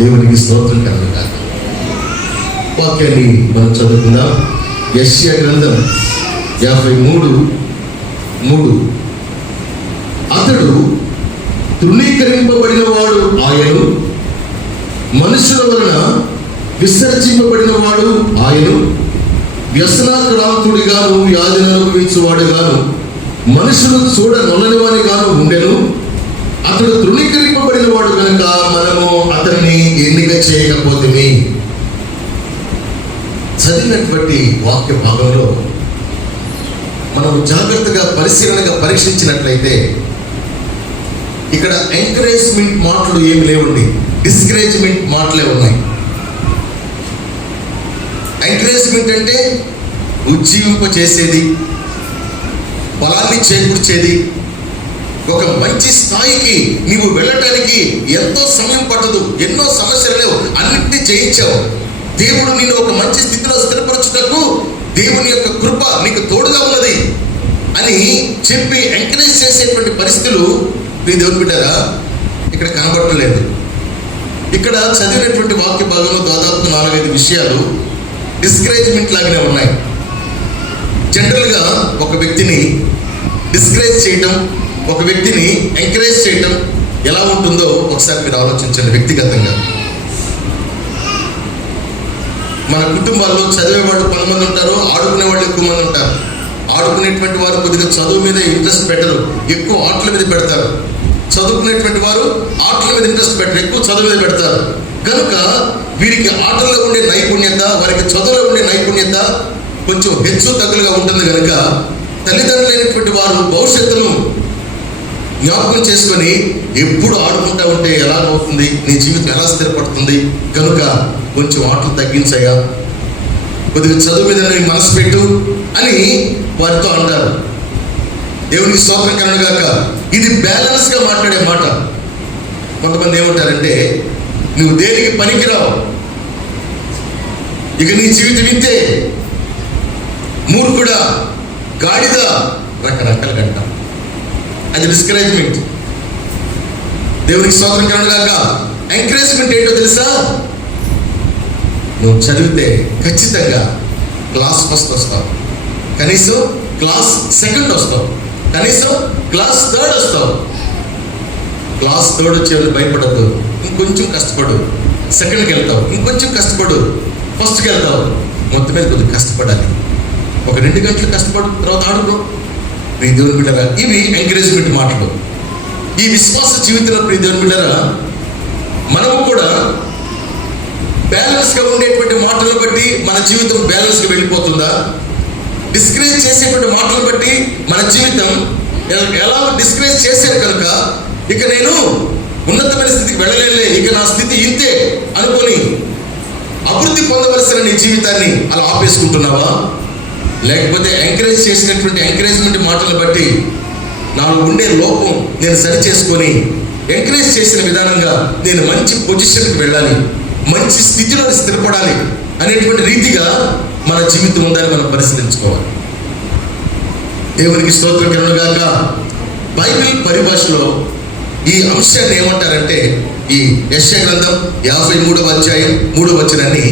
దేవునికి స్తోత్రం కలుగుతారు. వాక్యాన్ని మనం చదువుకుందాం. యెషయా గ్రంథం 53:3. అతడు తృణీకరింపబడిన వాడు ఆయను, మనుషుల వలన విసర్జింపబడిన వాడు ఆయను, వ్యసనాక్రాంతుడిగాను వ్యాధిని అనుభవించువాడుగాను మనుషులు చూడ నొల్లని గాను ఉండెను. అతడు తృణీకరింపబడిన వాడు కనుక మనము అతన్ని ఎన్నిక చేయకపోతే. చదివినటువంటి వాక్య భాగంలో మనం జాగ్రత్తగా పరిశీలనగా పరీక్షించినట్లయితే ఇక్కడ ఎంకరేజ్మెంట్ మాటలు ఏమి లేవండి, డిస్కరేజ్మెంట్ మాటలే ఉన్నాయి. ఎంకరేజ్మెంట్ అంటే ఉజ్జీవింప చేసేది, బలాన్ని చేకూర్చేది. ఒక మంచి స్థాయికి నీవు వెళ్ళటానికి ఎంతో సమయం పట్టదు, ఎన్నో సమస్యలు లేవు, అన్నింటినీ జయించావు. దేవుడు నేను ఒక మంచి స్థితిలో స్థిరపరచుటకు దేవుని యొక్క కృప నీకు తోడుగా ఉన్నది అని చెప్పి ఎంకరేజ్ చేసేటువంటి పరిస్థితులు నీ దేవుని బిడ్డరా ఇక్కడ కనబడలేదు. ఇక్కడ చదివినటువంటి వాక్య భాగంలో దాదాపు 4-5 విషయాలు డిస్కరేజ్మెంట్ లాగానే ఉన్నాయి. జనరల్గా ఒక వ్యక్తిని డిస్కరేజ్ చేయటం, ఒక వ్యక్తిని ఎంకరేజ్ చేయటం ఎలా ఉంటుందో ఒకసారి మీరు ఆలోచించండి. వ్యక్తిగతంగా మన కుటుంబాల్లో చదివేవాళ్ళు 10 మంది ఉంటారు, ఆడుకునే వాళ్ళు ఎక్కువ మంది ఉంటారు. ఆడుకునేటువంటి వారు కొద్దిగా చదువు మీద ఇంట్రెస్ట్ పెట్టరు, ఎక్కువ ఆటల మీద పెడతారు. చదువుకునేటువంటి వారు ఆటల మీద ఇంట్రెస్ట్ పెట్టరు, ఎక్కువ చదువు మీద పెడతారు. కనుక వీరికి ఆటల్లో ఉండే నైపుణ్యత, వారికి చదువులో ఉండే నైపుణ్యత కొంచెం హెచ్చు తగ్గులుగా ఉంటుంది. కనుక తల్లిదండ్రులైనటువంటి వారు భవిష్యత్తును జ్ఞాపకం చేసుకొని ఎప్పుడు ఆడుకుంటా ఉంటే ఎలా అవుతుంది, నీ జీవితం ఎలా స్థిరపడుతుంది, కనుక కొంచెం ఆటలు తగ్గించగా, కొద్దిగా చదువు మీద మనసు పెట్టు అని వారితో అంటారు. దేవునికి స్తోత్రం కలుగుగాక. ఇది బ్యాలెన్స్గా మాట్లాడే మాట. కొంతమంది ఏమంటారంటే నువ్వు దేనికి పనికిరావు, ఇక నీ జీవితం ఇంతే, మూర్ఖుడా, గాడిద, రకరకాలుగా అంటాం. అది డిస్కరేజ్మెంట్. దేవునికి స్తోత్రం కలుగుగాక. ఎంకరేజ్మెంట్ ఏంటో తెలుసా? నువ్వు చదివితే ఖచ్చితంగా క్లాస్ ఫస్ట్ వస్తావు, కనీసం క్లాస్ సెకండ్ వస్తావు, కనీసం క్లాస్ థర్డ్ వస్తావు. క్లాస్ థర్డ్ వచ్చేవాళ్ళు భయపడద్దు, ఇంకొంచెం కష్టపడు. సెకండ్కి వెళ్తావు, ఇంకొంచెం కష్టపడు. ఫస్ట్కి వెళ్తావు, మొత్తం మీద కొద్దిగా కష్టపడాలి. ఒక 2 గంటలు కష్టపడు, తర్వాత ఆడుకో. ప్రియ దేవుని బిడ్డరా, ఇవి ఎంకరేజ్మెంట్ మాటలు. ఈ విశ్వాస జీవితంలో ప్రియ దేవుని బిడ్డరా మనము కూడా బ్యాలెన్స్గా ఉండేటువంటి మాటలను బట్టి మన జీవితం బ్యాలెన్స్గా వెళ్ళిపోతుందా? డిస్కరేజ్ చేసేటువంటి మాటలను బట్టి మన జీవితం ఎలా డిస్కరేజ్ చేశారు కనుక ఇక నేను ఉన్నతమైన స్థితికి వెళ్ళలేలే, ఇక నా స్థితి ఇంతే అనుకొని అభివృద్ధి పొందవలసిన నీ జీవితాన్ని అలా ఆపేసుకుంటున్నావా? లేకపోతే ఎంకరేజ్ చేసినటువంటి ఎంకరేజ్మెంట్ మాటలను బట్టి నాలో ఉండే లోపం నేను సరి చేసుకొని ఎంకరేజ్ చేసిన విధానంగా నేను మంచి పొజిషన్కి వెళ్ళాలి, మంచి స్థితిలో స్థిరపడాలి అనేటువంటి రీతిగా మన జీవితం ఉందని మనం పరిశీలించుకోవాలి. దేవునికి స్తోత్రం కలుగుగాక. బైబిల్ పరిభాషలో ఈ అంశాన్ని ఏమంటారంటే, ఈ యెషయా గ్రంథం 53వ అధ్యాయం 3వ వచనాన్ని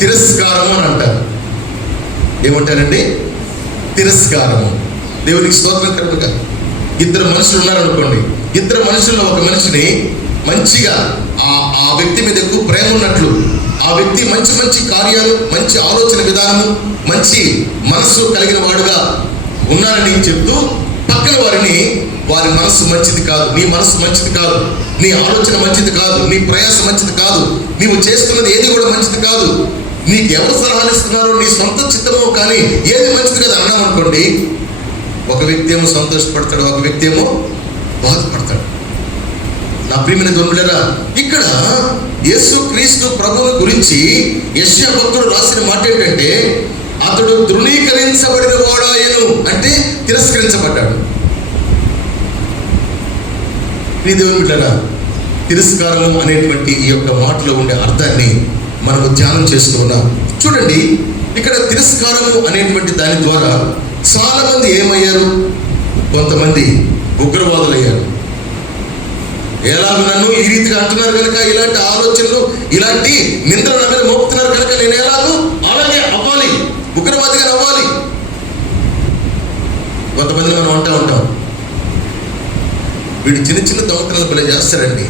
తిరస్కారము అని అంటారు. ఏమంటారండి? తిరస్కారము. దేవునికి స్తోత్రం కలుగుగాక. 2 మనుషులు ఉన్నారనుకోండి, 2 మనుషుల్లో ఒక మనిషిని మంచిగా ఆ వ్యక్తి మీద ఎక్కువ ప్రేమ ఉన్నట్లు, ఆ వ్యక్తి మంచి మంచి కార్యాలు, మంచి ఆలోచన విధానము, మంచి మనస్సు కలిగిన వాడుగా ఉన్నారని చెప్తూ పక్కన వారిని వారి మనస్సు మంచిది కాదు, నీ మనస్సు మంచిది కాదు, నీ ఆలోచన మంచిది కాదు, నీ ప్రయాసం మంచిది కాదు, నీవు చేస్తున్నది ఏది కూడా మంచిది కాదు, నీకు ఎవరు సలహాలు ఇస్తున్నారో నీ సొంత చిత్తమో కానీ ఏది మంచిది కాదు అన్నాం అనుకోండి, ఒక వ్యక్తి ఏమో సంతోషపడతాడు, ఒక వ్యక్తి ఏమో బాధపడతాడు. నా ప్రియమైన దేవునిరా, ఇక్కడ యేసుక్రీస్తు ప్రభువుని గురించి యెషయా భక్తుడు రాసిన మాట ఏంటంటే, అతడు తృణీకరించబడిన వాడాయను, అంటే తిరస్కరించబడ్డాడు. నీ దేవుని బిడ్డరా, తిరస్కారము అనేటువంటి ఈ యొక్క మాటలో ఉండే అర్థాన్ని మనము ధ్యానం చేస్తూ ఉన్నాం. చూడండి, ఇక్కడ తిరస్కారము అనేటువంటి దాని ద్వారా చాలా మంది ఏమయ్యారు? కొంతమంది ఉగ్రవాదులు అయ్యారు. ఎలాగ నన్ను ఈ రీతిగా అంటున్నారు కనుక, ఇలాంటి ఆలోచనలు, ఇలాంటి నిందలు నా మీద మోపుతున్నారు కనుక నేను ఎలాగూ అలాగే అవ్వాలి, ఉగ్రవాదిగా అవ్వాలి. కొంతమంది మనం అంటూ ఉంటాం, వీడు చిన్న చిన్న దొంగతనాలు భలే చేస్తారండి,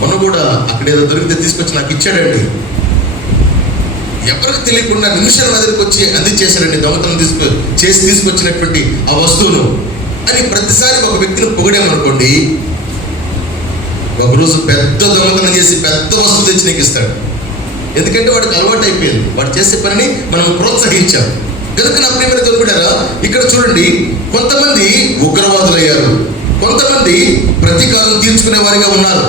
మొన్న కూడా అక్కడేదో దొరికితే తీసుకొచ్చి నాకు ఇచ్చాడండి, ఎవరికి తెలియకుండా నిమిషాల దగ్గరికి వచ్చి అందించేశారండి దొంగతనం తీసుకొచ్చినటువంటి ఆ వస్తువును అని ప్రతిసారి ఒక వ్యక్తిని పొగిడామనుకోండి, ఒకరోజు పెద్ద దొంగతనం చేసి పెద్ద వస్తువు తెచ్చి నీకు ఇస్తాడు. ఎందుకంటే వాడికి అలవాటు అయిపోయింది, వాడు చేసే పనిని మనం ప్రోత్సహించాం కనుక. నా ప్రియమైన దొరికిడారా, ఇక్కడ చూడండి, కొంతమంది ఉగ్రవాదులు అయ్యారు, కొంతమంది ప్రతీకారం తీర్చుకునే వారిగా ఉన్నారు.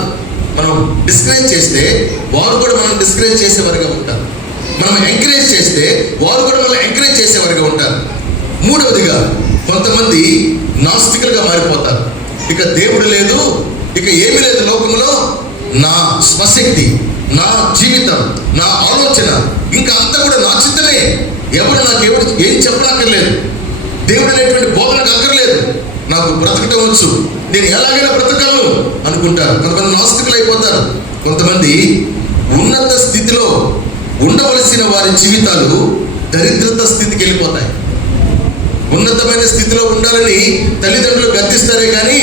మనం డిస్కరేజ్ చేస్తే వారు కూడా మనం డిస్కరేజ్ చేసేవారిగా ఉంటారు, మనం ఎంకరేజ్ చేస్తే వారు కూడా మనం ఎంకరేజ్ చేసేవారిగా ఉంటారు. మూడవదిగా కొంతమంది నాస్తికులుగా మారిపోతారు. ఇక దేవుడు లేదు, ఇక ఏమీ లేదు లోకంలో, నా స్వశక్తి, నా జీవితం, నా ఆలోచన ఇంకా అంతా కూడా నా చిత్తమే, నాకెవరు ఏం చెప్పనక్కర్లేదు, దేవుడు అనేటువంటి బోధనకు అక్కర్లేదు, నాకు బ్రతకటం వచ్చు, నేను ఎలాగైనా బ్రతకలను అనుకుంటారు. కొంతమంది నాస్తికులు అయిపోతారు. కొంతమంది ఉన్నత స్థితిలో ఉండవలసిన వారి జీవితాలు దరిద్రత స్థితికి వెళ్ళిపోతాయి. ఉన్నతమైన స్థితిలో ఉండాలని తల్లిదండ్రులు గద్దిస్తారే కానీ,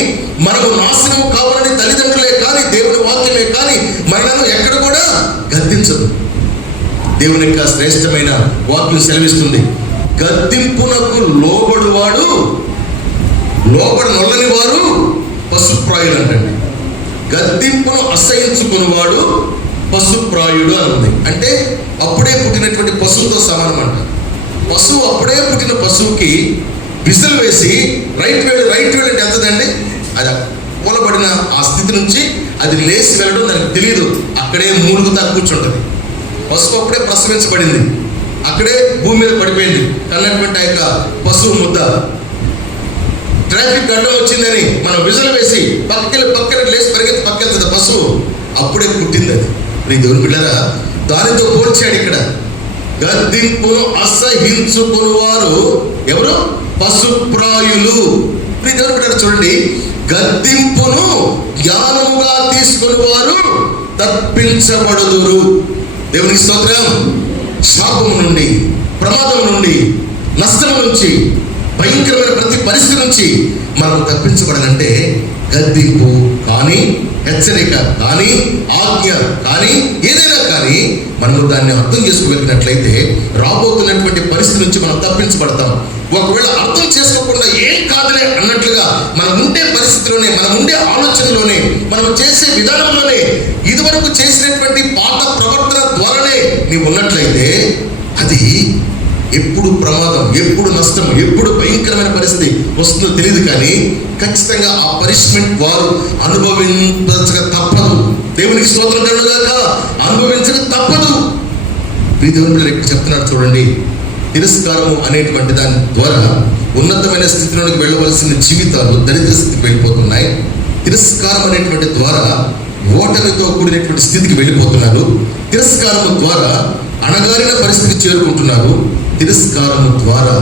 మనము నాశనం కావాలని తల్లిదండ్రులే కానీ, దేవుని వాక్యమే కానీ మనలను ఎక్కడ కూడా గద్దించదు. దేవుని యొక్క శ్రేష్టమైన వాక్యం సెలవిస్తుంది, గద్దింపునకు లోబడువాడు, లోబడనొల్లని వారు పశుప్రాయుడు అంటండి. గద్దింపును అసహించుకునేవాడు పశుప్రాయుడు అని ఉంది. అంటే అప్పుడే పుట్టినటువంటి పశువుతో సమానం అంట. పశువు అప్పుడే పుట్టిన పశువుకి విసులు వేసి రైట్ వేళ్ళు అంటే ఎంతదండి, అది కూలబడిన ఆ స్థితి నుంచి అది లేచి వెళ్ళడం దానికి తెలియదు, అక్కడే మూలుగుతా కూర్చుంటుంది. పశువు అప్పుడే ప్రసవించబడింది, అక్కడే భూమి మీద పడిపోయింది. కన్నటువంటి ఆ యొక్క పశువు ముద్ద ట్రాఫిక్ అడ్డం వచ్చిందని మనం విజులు వేసి పక్కన లేచి పరిగెత్తి పక్కెళ్తుంది పశువు, అప్పుడే పుట్టింది అది. నీ దేవుని బిడ్డలారా, దానితో పోల్చాడు ఇక్కడ. గద్దింపును అసహించుకుని వారు ఎవరు? పశుప్రాయులు. నీ దేవుని బిడ్డలారా చూడండి, గద్దింపును జ్ఞానముగా తీసుకుని వారు తప్పించబడుదురు. దేవునికి స్తోత్రం. శాపము నుండి, ప్రమాదం నుండి, నష్టం నుంచి, భయంకరమైన ప్రతి పరిస్థితి నుంచి మనం తప్పించబడాలంటే గద్దింపు కానీ, హెచ్చరిక కానీ, ఆజ్ఞ కానీ, ఏదైనా కానీ మనము దాన్ని అర్థం చేసుకోగలిగినట్లయితే రాబోతున్నటువంటి పరిస్థితి నుంచి మనం తప్పించబడతాం. ఒకవేళ అర్థం చేసుకోకుండా ఏం కాదులే అన్నట్లుగా మనం ఉండే పరిస్థితిలోనే, మనం ఉండే ఆలోచనలోనే, మనం చేసే విధానంలోనే ఇదివరకు చేసినటువంటి పాత ప్రవర్తన ద్వారానే నీవు ఉన్నట్లయితే అది ఎప్పుడు ప్రమాదం, ఎప్పుడు నష్టం, ఎప్పుడు భయంకరమైన పరిస్థితి వస్తుందో తెలియదు. కానీ ఖచ్చితంగా ఆ పనిష్మెంట్ వారు అనుభవించక తప్పదు. దేవునికి స్తోత్రం కలుగుగాక. అనుభవించక తప్పదు. దేవుడు చెప్తున్నాడు చూడండి, తిరస్కారము అనేటువంటి దాని ద్వారా ఉన్నతమైన స్థితిలోకి వెళ్ళవలసిన జీవితాలు దరిద్ర స్థితికి వెళ్ళిపోతున్నాయి. తిరస్కారం అనేటువంటి ద్వారా ఓటమితో కూడినటువంటి స్థితికి వెళ్ళిపోతున్నారు. తిరస్కారము ద్వారా అణగారిన పరిస్థితికి చేరుకుంటున్నారు. తిరస్కారము ద్వారా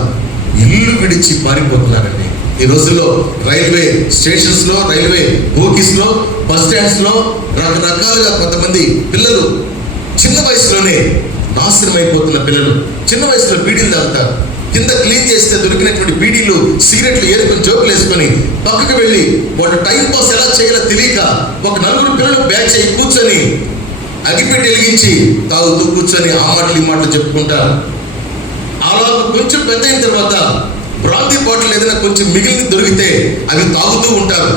ఇల్లు విడిచి పారిపోతున్నారండి. ఈ రోజుల్లో రైల్వే స్టేషన్స్లో, రైల్వే బోగీస్లో, బస్ స్టాండ్స్లో రకరకాలుగా కొంతమంది పిల్లలు చిన్న వయసులోనే నాశనం అయిపోతున్న పిల్లలు చిన్న వయసులో బీడీలు తాగుతారు. కింద క్లీన్ చేస్తే దొరికినటువంటి బీడీలు, సిగరెట్లు ఏరుకొని జోకులు వేసుకొని పక్కకు వెళ్ళి వాళ్ళు టైం పాస్ ఎలా చేయాలో తెలియక ఒక నలుగురు పిల్లలు బ్యాచ్ అయ్యి కూర్చొని అగిపెట్టి వెలిగించి తాగుతూ కూర్చొని ఆ మాటలు ఈ మాటలు చెప్పుకుంటారు. అలా కొంచెం పెద్ద అయిన తర్వాత బ్రాందీ బాటిల్ ఏదైనా కొంచెం మిగిలిన దొరికితే అవి తాగుతూ ఉంటారు.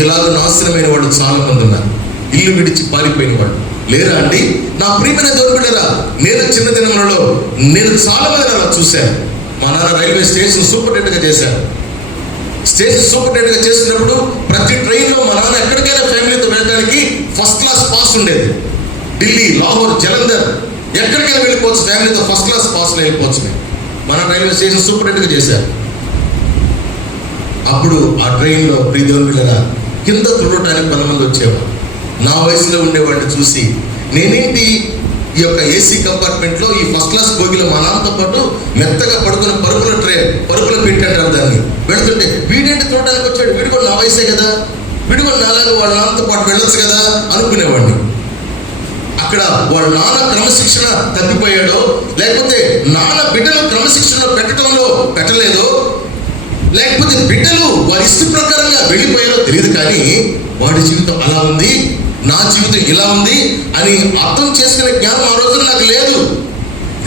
ఇలాగ నాశనమైన వాళ్ళు చాలా మంది ఉన్నారు. ఇల్లు విడిచి పారిపోయిన వాళ్ళు లేరా అండి? నా ప్రియమైన దేవుని బిడ్డలారా, నేను చిన్న దినములలో నేను చాలా మంది అలా చూశాను. మా నాన్న రైల్వే స్టేషన్ సూపరింటెండెంట్గా చేశాను. స్టేషన్ సూపరింటెండెంట్గా చేసినప్పుడు ప్రతి ట్రైన్లో మా నాన్న ఎక్కడికైనా ఫ్యామిలీతో వెళ్ళడానికి ఫస్ట్ క్లాస్ పాస్ ఉండేది. ఢిల్లీ, లాహోర్, జలంధర్ ఎక్కడికైనా వెళ్ళిపోవచ్చు, ఫ్యామిలీతో ఫస్ట్ క్లాస్ పాస్లో వెళ్ళిపోవచ్చు. మన రైల్వే స్టేషన్ సూపరింటెండెంట్గా చేశారు. అప్పుడు ఆ ట్రైన్లో దేవుని బిడ్డలారా కింద తుడటానికి 10 మంది వచ్చేవారు. నా వయసులో ఉండేవాడిని చూసి నేనేంటి ఈ యొక్క ఏసీ కంపార్ట్మెంట్లో ఈ ఫస్ట్ క్లాస్ బోగిలో మా నాన్నతో పాటు మెత్తగా పడుకున్న పరుపుల పెట్టారు దాన్ని. వెళుతుంటే వీడేంటి చూడడానికి వచ్చాడు, వీడు కూడా నా వయసే కదా, విడువ నాలాగా వాళ్ళ నాన్నతో పాటు వెళ్ళొచ్చు కదా అనుకునేవాడిని. అక్కడ వాళ్ళ నాన్న క్రమశిక్షణ తప్పిపోయాడో, లేకపోతే నాన్న బిడ్డలు క్రమశిక్షణలో పెట్టడంలో పెట్టలేదో, లేకపోతే బిడ్డలు వారి ఇష్ట ప్రకారంగా వెళ్ళిపోయారో తెలియదు, కానీ వాడి జీవితం అలా ఉంది, నా జీవితం ఇలా ఉంది అని అర్థం చేసుకునే జ్ఞానం ఆ రోజున నాకు లేదు.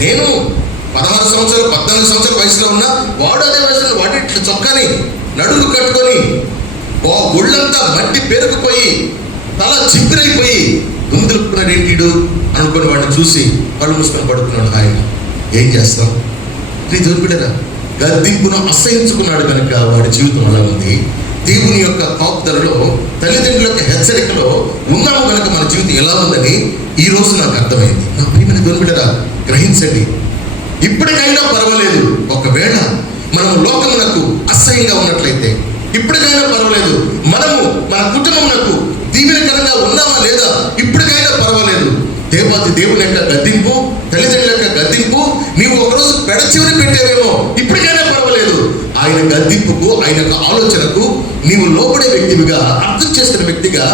నేను 16 సంవత్సరాలు 14 సంవత్సరాల వయసులో ఉన్నా, వాడు అదే వయసులో వాడి చొక్కాని నడులు కట్టుకొని ఒళ్ళంతా మట్టి పెరుగుపోయి తల చిప్పిరైపోయి దుందులుకున్నాడు ఏంటిడు అనుకుని వాడిని చూసి కళ్ళు మూసుకొని పడుకున్నాడు. ఆయన ఏం చేస్తాం? నీ దొరికిడరా గద్దింపును అసహించుకున్నాడు కనుక వాడి జీవితం అలా ఉంది. దేవుని యొక్క కాపుదలలో, తల్లిదండ్రుల యొక్క హెచ్చరికలో ఉన్నాము కనుక మన జీవితం ఎలా ఉందని ఈ రోజు నాకు అర్థమైంది. నా ప్రియమైన దొరికిడరా, గ్రహించండి. ఇప్పటికైనా పర్వాలేదు, ఒకవేళ మనము లోకమునకు అసహ్యంగా ఉన్నట్లయితే ఇప్పటికైనా పర్వాలేదు, మనము మన కుటుంబమునకు దీవెనకరంగా ఉన్నామా లేదా ఇప్పటికైనా పర్వాలేదు. దేవుని యొక్క గద్దింపు, తల్లిదండ్రుల యొక్క గద్దింపు నీవు ఒకరోజు పెడచివరి పెట్టేవేమో, ఇప్పటికైనా పర్వాలేదు. ఆయన గద్దింపుకు, ఆయన యొక్క ఆలోచనకు నీవు లోపడే వ్యక్తివిగా, అర్థం చేసుకునే వ్యక్తిగా,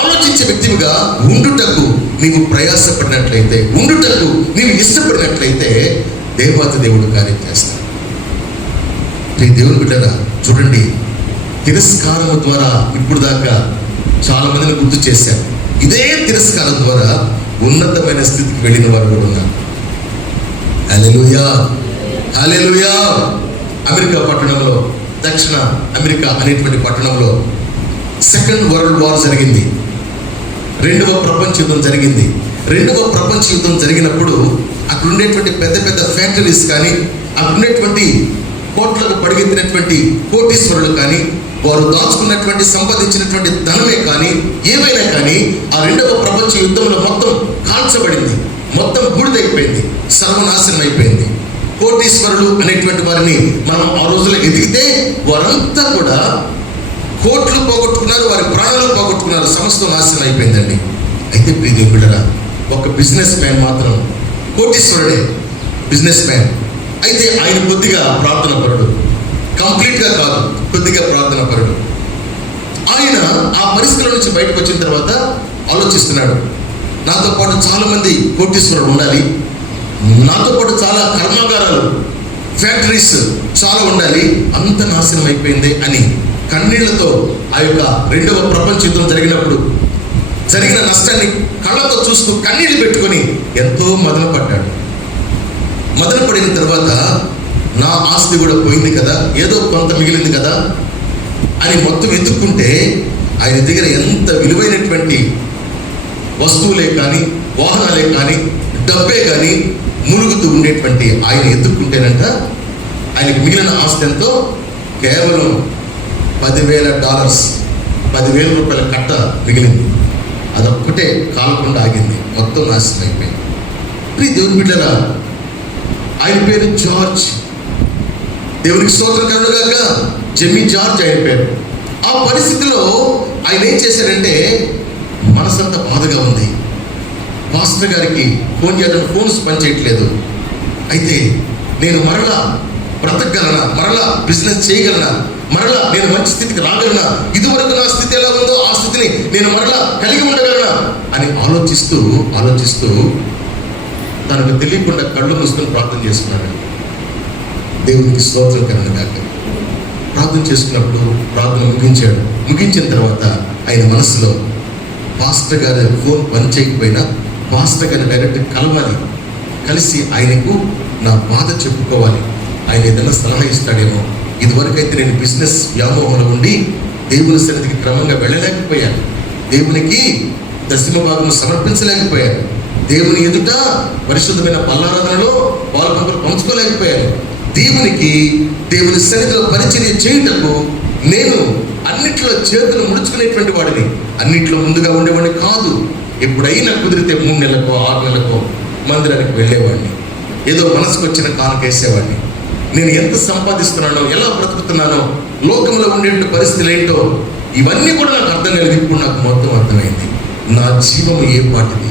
ఆలోచించే వ్యక్తివిగా ఉండుటకు నీవు ప్రయాసపడినట్లయితే, ఉండుటకు నీవు ఇష్టపడినట్లయితే దేవుడు కార్యం చేస్తాడు. దేవుని బిడ్డరా, చూడండి, తిరస్కారము ద్వారా ఇప్పుడు దాకా చాలా మందిని గుర్తు చేశారు. ఇదే తిరస్కారం ద్వారా ఉన్నతమైన స్థితికి వెళ్ళిన వారు కూడా ఉన్నారు. హల్లెలూయా, హల్లెలూయా. అమెరికా పట్టణంలో, దక్షిణ అమెరికా అనేటువంటి పట్టణంలో సెకండ్ వరల్డ్ వార్ జరిగింది. 2వ ప్రపంచ యుద్ధం జరిగింది. 2వ ప్రపంచ యుద్ధం జరిగినప్పుడు అక్కడ ఉండేటువంటి పెద్ద పెద్ద ఫ్యాక్టరీస్ కానీ, అక్కడ ఉండేటువంటి కోట్లకు పడిగెత్తినటువంటి కోటీశ్వరులు కానీ, వారు దాచుకున్నటువంటి సంపాదించినటువంటి ధనమే కానీ, ఏమైనా కానీ ఆ 2వ ప్రపంచ యుద్ధంలో మొత్తం కాల్చబడింది, మొత్తం బూడిదైపోయింది, సర్వనాశనం అయిపోయింది. కోటీశ్వరులు అనేటువంటి వారిని మనం ఆ రోజుల్లో ఎదిగితే వారంతా కూడా కోట్లు పోగొట్టుకున్నారు, వారి ప్రాణాలు పోగొట్టుకున్నారు, సమస్తం నాశనం అయిపోయిందండి. అయితే ప్రియ బిడ్డరా, ఒక బిజినెస్ మ్యాన్ మాత్రం కోటీశ్వరుడే, బిజినెస్ మ్యాన్. అయితే ఆయన కొద్దిగా ప్రార్థన పరుడు, కంప్లీట్గా కాదు, కొద్దిగా ప్రార్థన పరుడు. ఆయన ఆ పరిస్థితుల నుంచి బయటకు వచ్చిన తర్వాత ఆలోచిస్తున్నాడు, నాతో పాటు చాలా మంది కోటీశ్వరుడు ఉండాలి, నాతో పాటు చాలా కర్మాగారాలు, ఫ్యాక్టరీస్ చాలా ఉండాలి, అంత నాశనం అయిపోయింది అని కన్నీళ్లతో ఆ యొక్క 2వ ప్రపంచ యుద్ధం జరిగినప్పుడు జరిగిన నష్టాన్ని కళ్ళతో చూస్తూ కన్నీళ్లు పెట్టుకొని ఎంతో మదన పడ్డాడు. మదన పడిన తర్వాత నా ఆస్తి కూడా పోయింది కదా, ఏదో కొంత మిగిలింది కదా అని మొత్తం ఎత్తుక్కుంటే ఆయన దగ్గర ఎంత విలువైనటువంటి వస్తువులే కానీ, వాహనాలే కానీ, డబ్బే కానీ మునుగుతూ ఉండేటువంటి ఆయన ఎత్తుక్కుంటేనంట ఆయనకు మిగిలిన ఆస్తి ఎంతో కేవలం $10,000, 10,000 రూపాయల కట్ట మిగిలింది. అదొక్కటే కాలకుండా ఆగింది, మొత్తం నాశనం అయిపోయింది. దేవుని బిడ్డరా, ఆయన పేరు జార్జ్, దేవునికి స్తోత్రం కలుగుగాక, జెమ్మీ జార్జ్ ఆయన పేరు. ఆ పరిస్థితిలో ఆయన ఏం చేశారంటే, మనసంతా బాధగా ఉంది. మాస్టర్ గారికి ఫోన్ చేయడం, ఫోన్స్ పనిచేయట్లేదు. అయితే నేను మరలా బ్రతకగలనా, మరలా బిజినెస్ చేయగలనా, మరలా నేను మంచి స్థితికి రాగలనా, ఇదివరకు నా స్థితి ఎలా ఉందో ఆ స్థితిని నేను మరలా కలిగి ఉండగలనా అని ఆలోచిస్తూ తనకు తెలియకుండా కళ్ళు మూసుకొని ప్రార్థన చేసుకున్నాడు. దేవునికి స్తోత్రం కలుగుగాక. ప్రార్థన చేసుకున్నప్పుడు ప్రార్థన ముగించిన తర్వాత ఆయన మనసులో పాస్టర్ గారి ఫోన్ పని చేయకపోయినా పాస్టర్ గారిని డైరెక్ట్ కలవాలి, కలిసి ఆయనకు నా బాధ చెప్పుకోవాలి, ఆయన ఏదైనా సలహా ఇస్తాడేమో. ఇదివరకైతే నేను బిజినెస్ వ్యామోహంలో ఉండి దేవుని సన్నిధికి క్రమంగా వెళ్ళలేకపోయాను, దేవునికి దశమ భాగం సమర్పించలేకపోయాను, దేవుని ఎదుట పరిశుద్ధమైన పల్లారాధనలో పాల్గొనలు పంచుకోలేకపోయాను. దేవుని సన్నిధిలో పరిచర్య చేయుటకు నేను అన్నిట్లో చేతులు ముడుచుకునేటువంటి వాడిని, అన్నిట్లో ముందుగా ఉండేవాడిని కాదు. ఎప్పుడైనా కుదిరితే 3 నెలలకో 6 నెలలకో మందిరానికి వెళ్ళేవాడిని, ఏదో మనసుకు వచ్చిన కానుకేసేవాడిని. నేను ఎంత సంపాదిస్తున్నానో, ఎలా బ్రతుకుతున్నానో, లోకంలో ఉండేటువంటి పరిస్థితులు ఏంటో ఇవన్నీ కూడా నాకు అర్థం కలిగి ఇప్పుడు నాకు మొత్తం అర్థమైంది. నా జీవము ఏ పాటిది,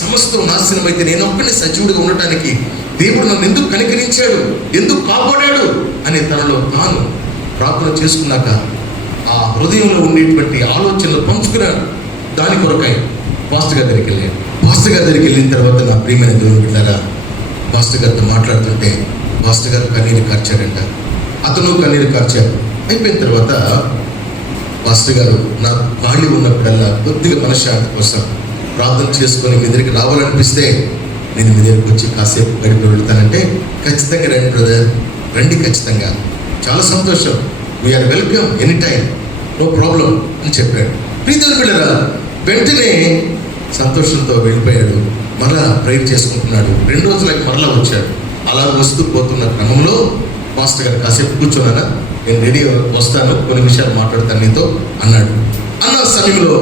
సమస్తం నాశనం అయితే నేను ఒక్కడిని సజీవుడిగా ఉండటానికి దేవుడు నన్ను ఎందుకు కనికరించాడు, ఎందుకు కాపాడాడు అని తనలో తాను ప్రార్థన చేసుకున్నాక ఆ హృదయంలో ఉండేటువంటి ఆలోచనలు పంచుకున్నాడు. దాని కొరకై పాస్టర్ గారి దగ్గరికి వెళ్ళాడు. పాస్టర్ గారి దగ్గరికి వెళ్ళిన తర్వాత నా ప్రియమైన దేవుని బిడ్డలారా, పాస్టర్ గారితో మాట్లాడుతుంటే పాస్టర్ గారు కన్నీరు కార్చాడంట, అతను కన్నీరు కార్చాడు. అయిపోయిన తర్వాత పాస్టర్ గారు నా ఖాళీ ఉన్నప్పుడల్లా కొద్దిగా మనశ్శాంతి కోసం ప్రార్థన చేసుకొని మీ దగ్గరికి రావాలనిపిస్తే నేను మీ దగ్గరికి వచ్చి కాసేపు గడిపి వెళ్తానంటే, ఖచ్చితంగా రండి బ్రదర్, రండి ఖచ్చితంగా, చాలా సంతోషం, we are welcome any time, no problem అని చెప్పాడు. ప్రీతుల పిల్లరా, వెంటనే సంతోషంతో వెళ్ళిపోయాడు. మరలా ప్రేయర్ చేసుకుంటున్నాడు. 2 రోజులకి మరలా వచ్చాడు. అలా వస్తూ పోతున్న క్రమంలో పాస్టర్ గారు కాసేపు కూర్చోనా, నేను రెడీ వస్తాను, కొన్ని విషయాలు మాట్లాడతాను నీతో అన్నాడు. అన్న సమయంలో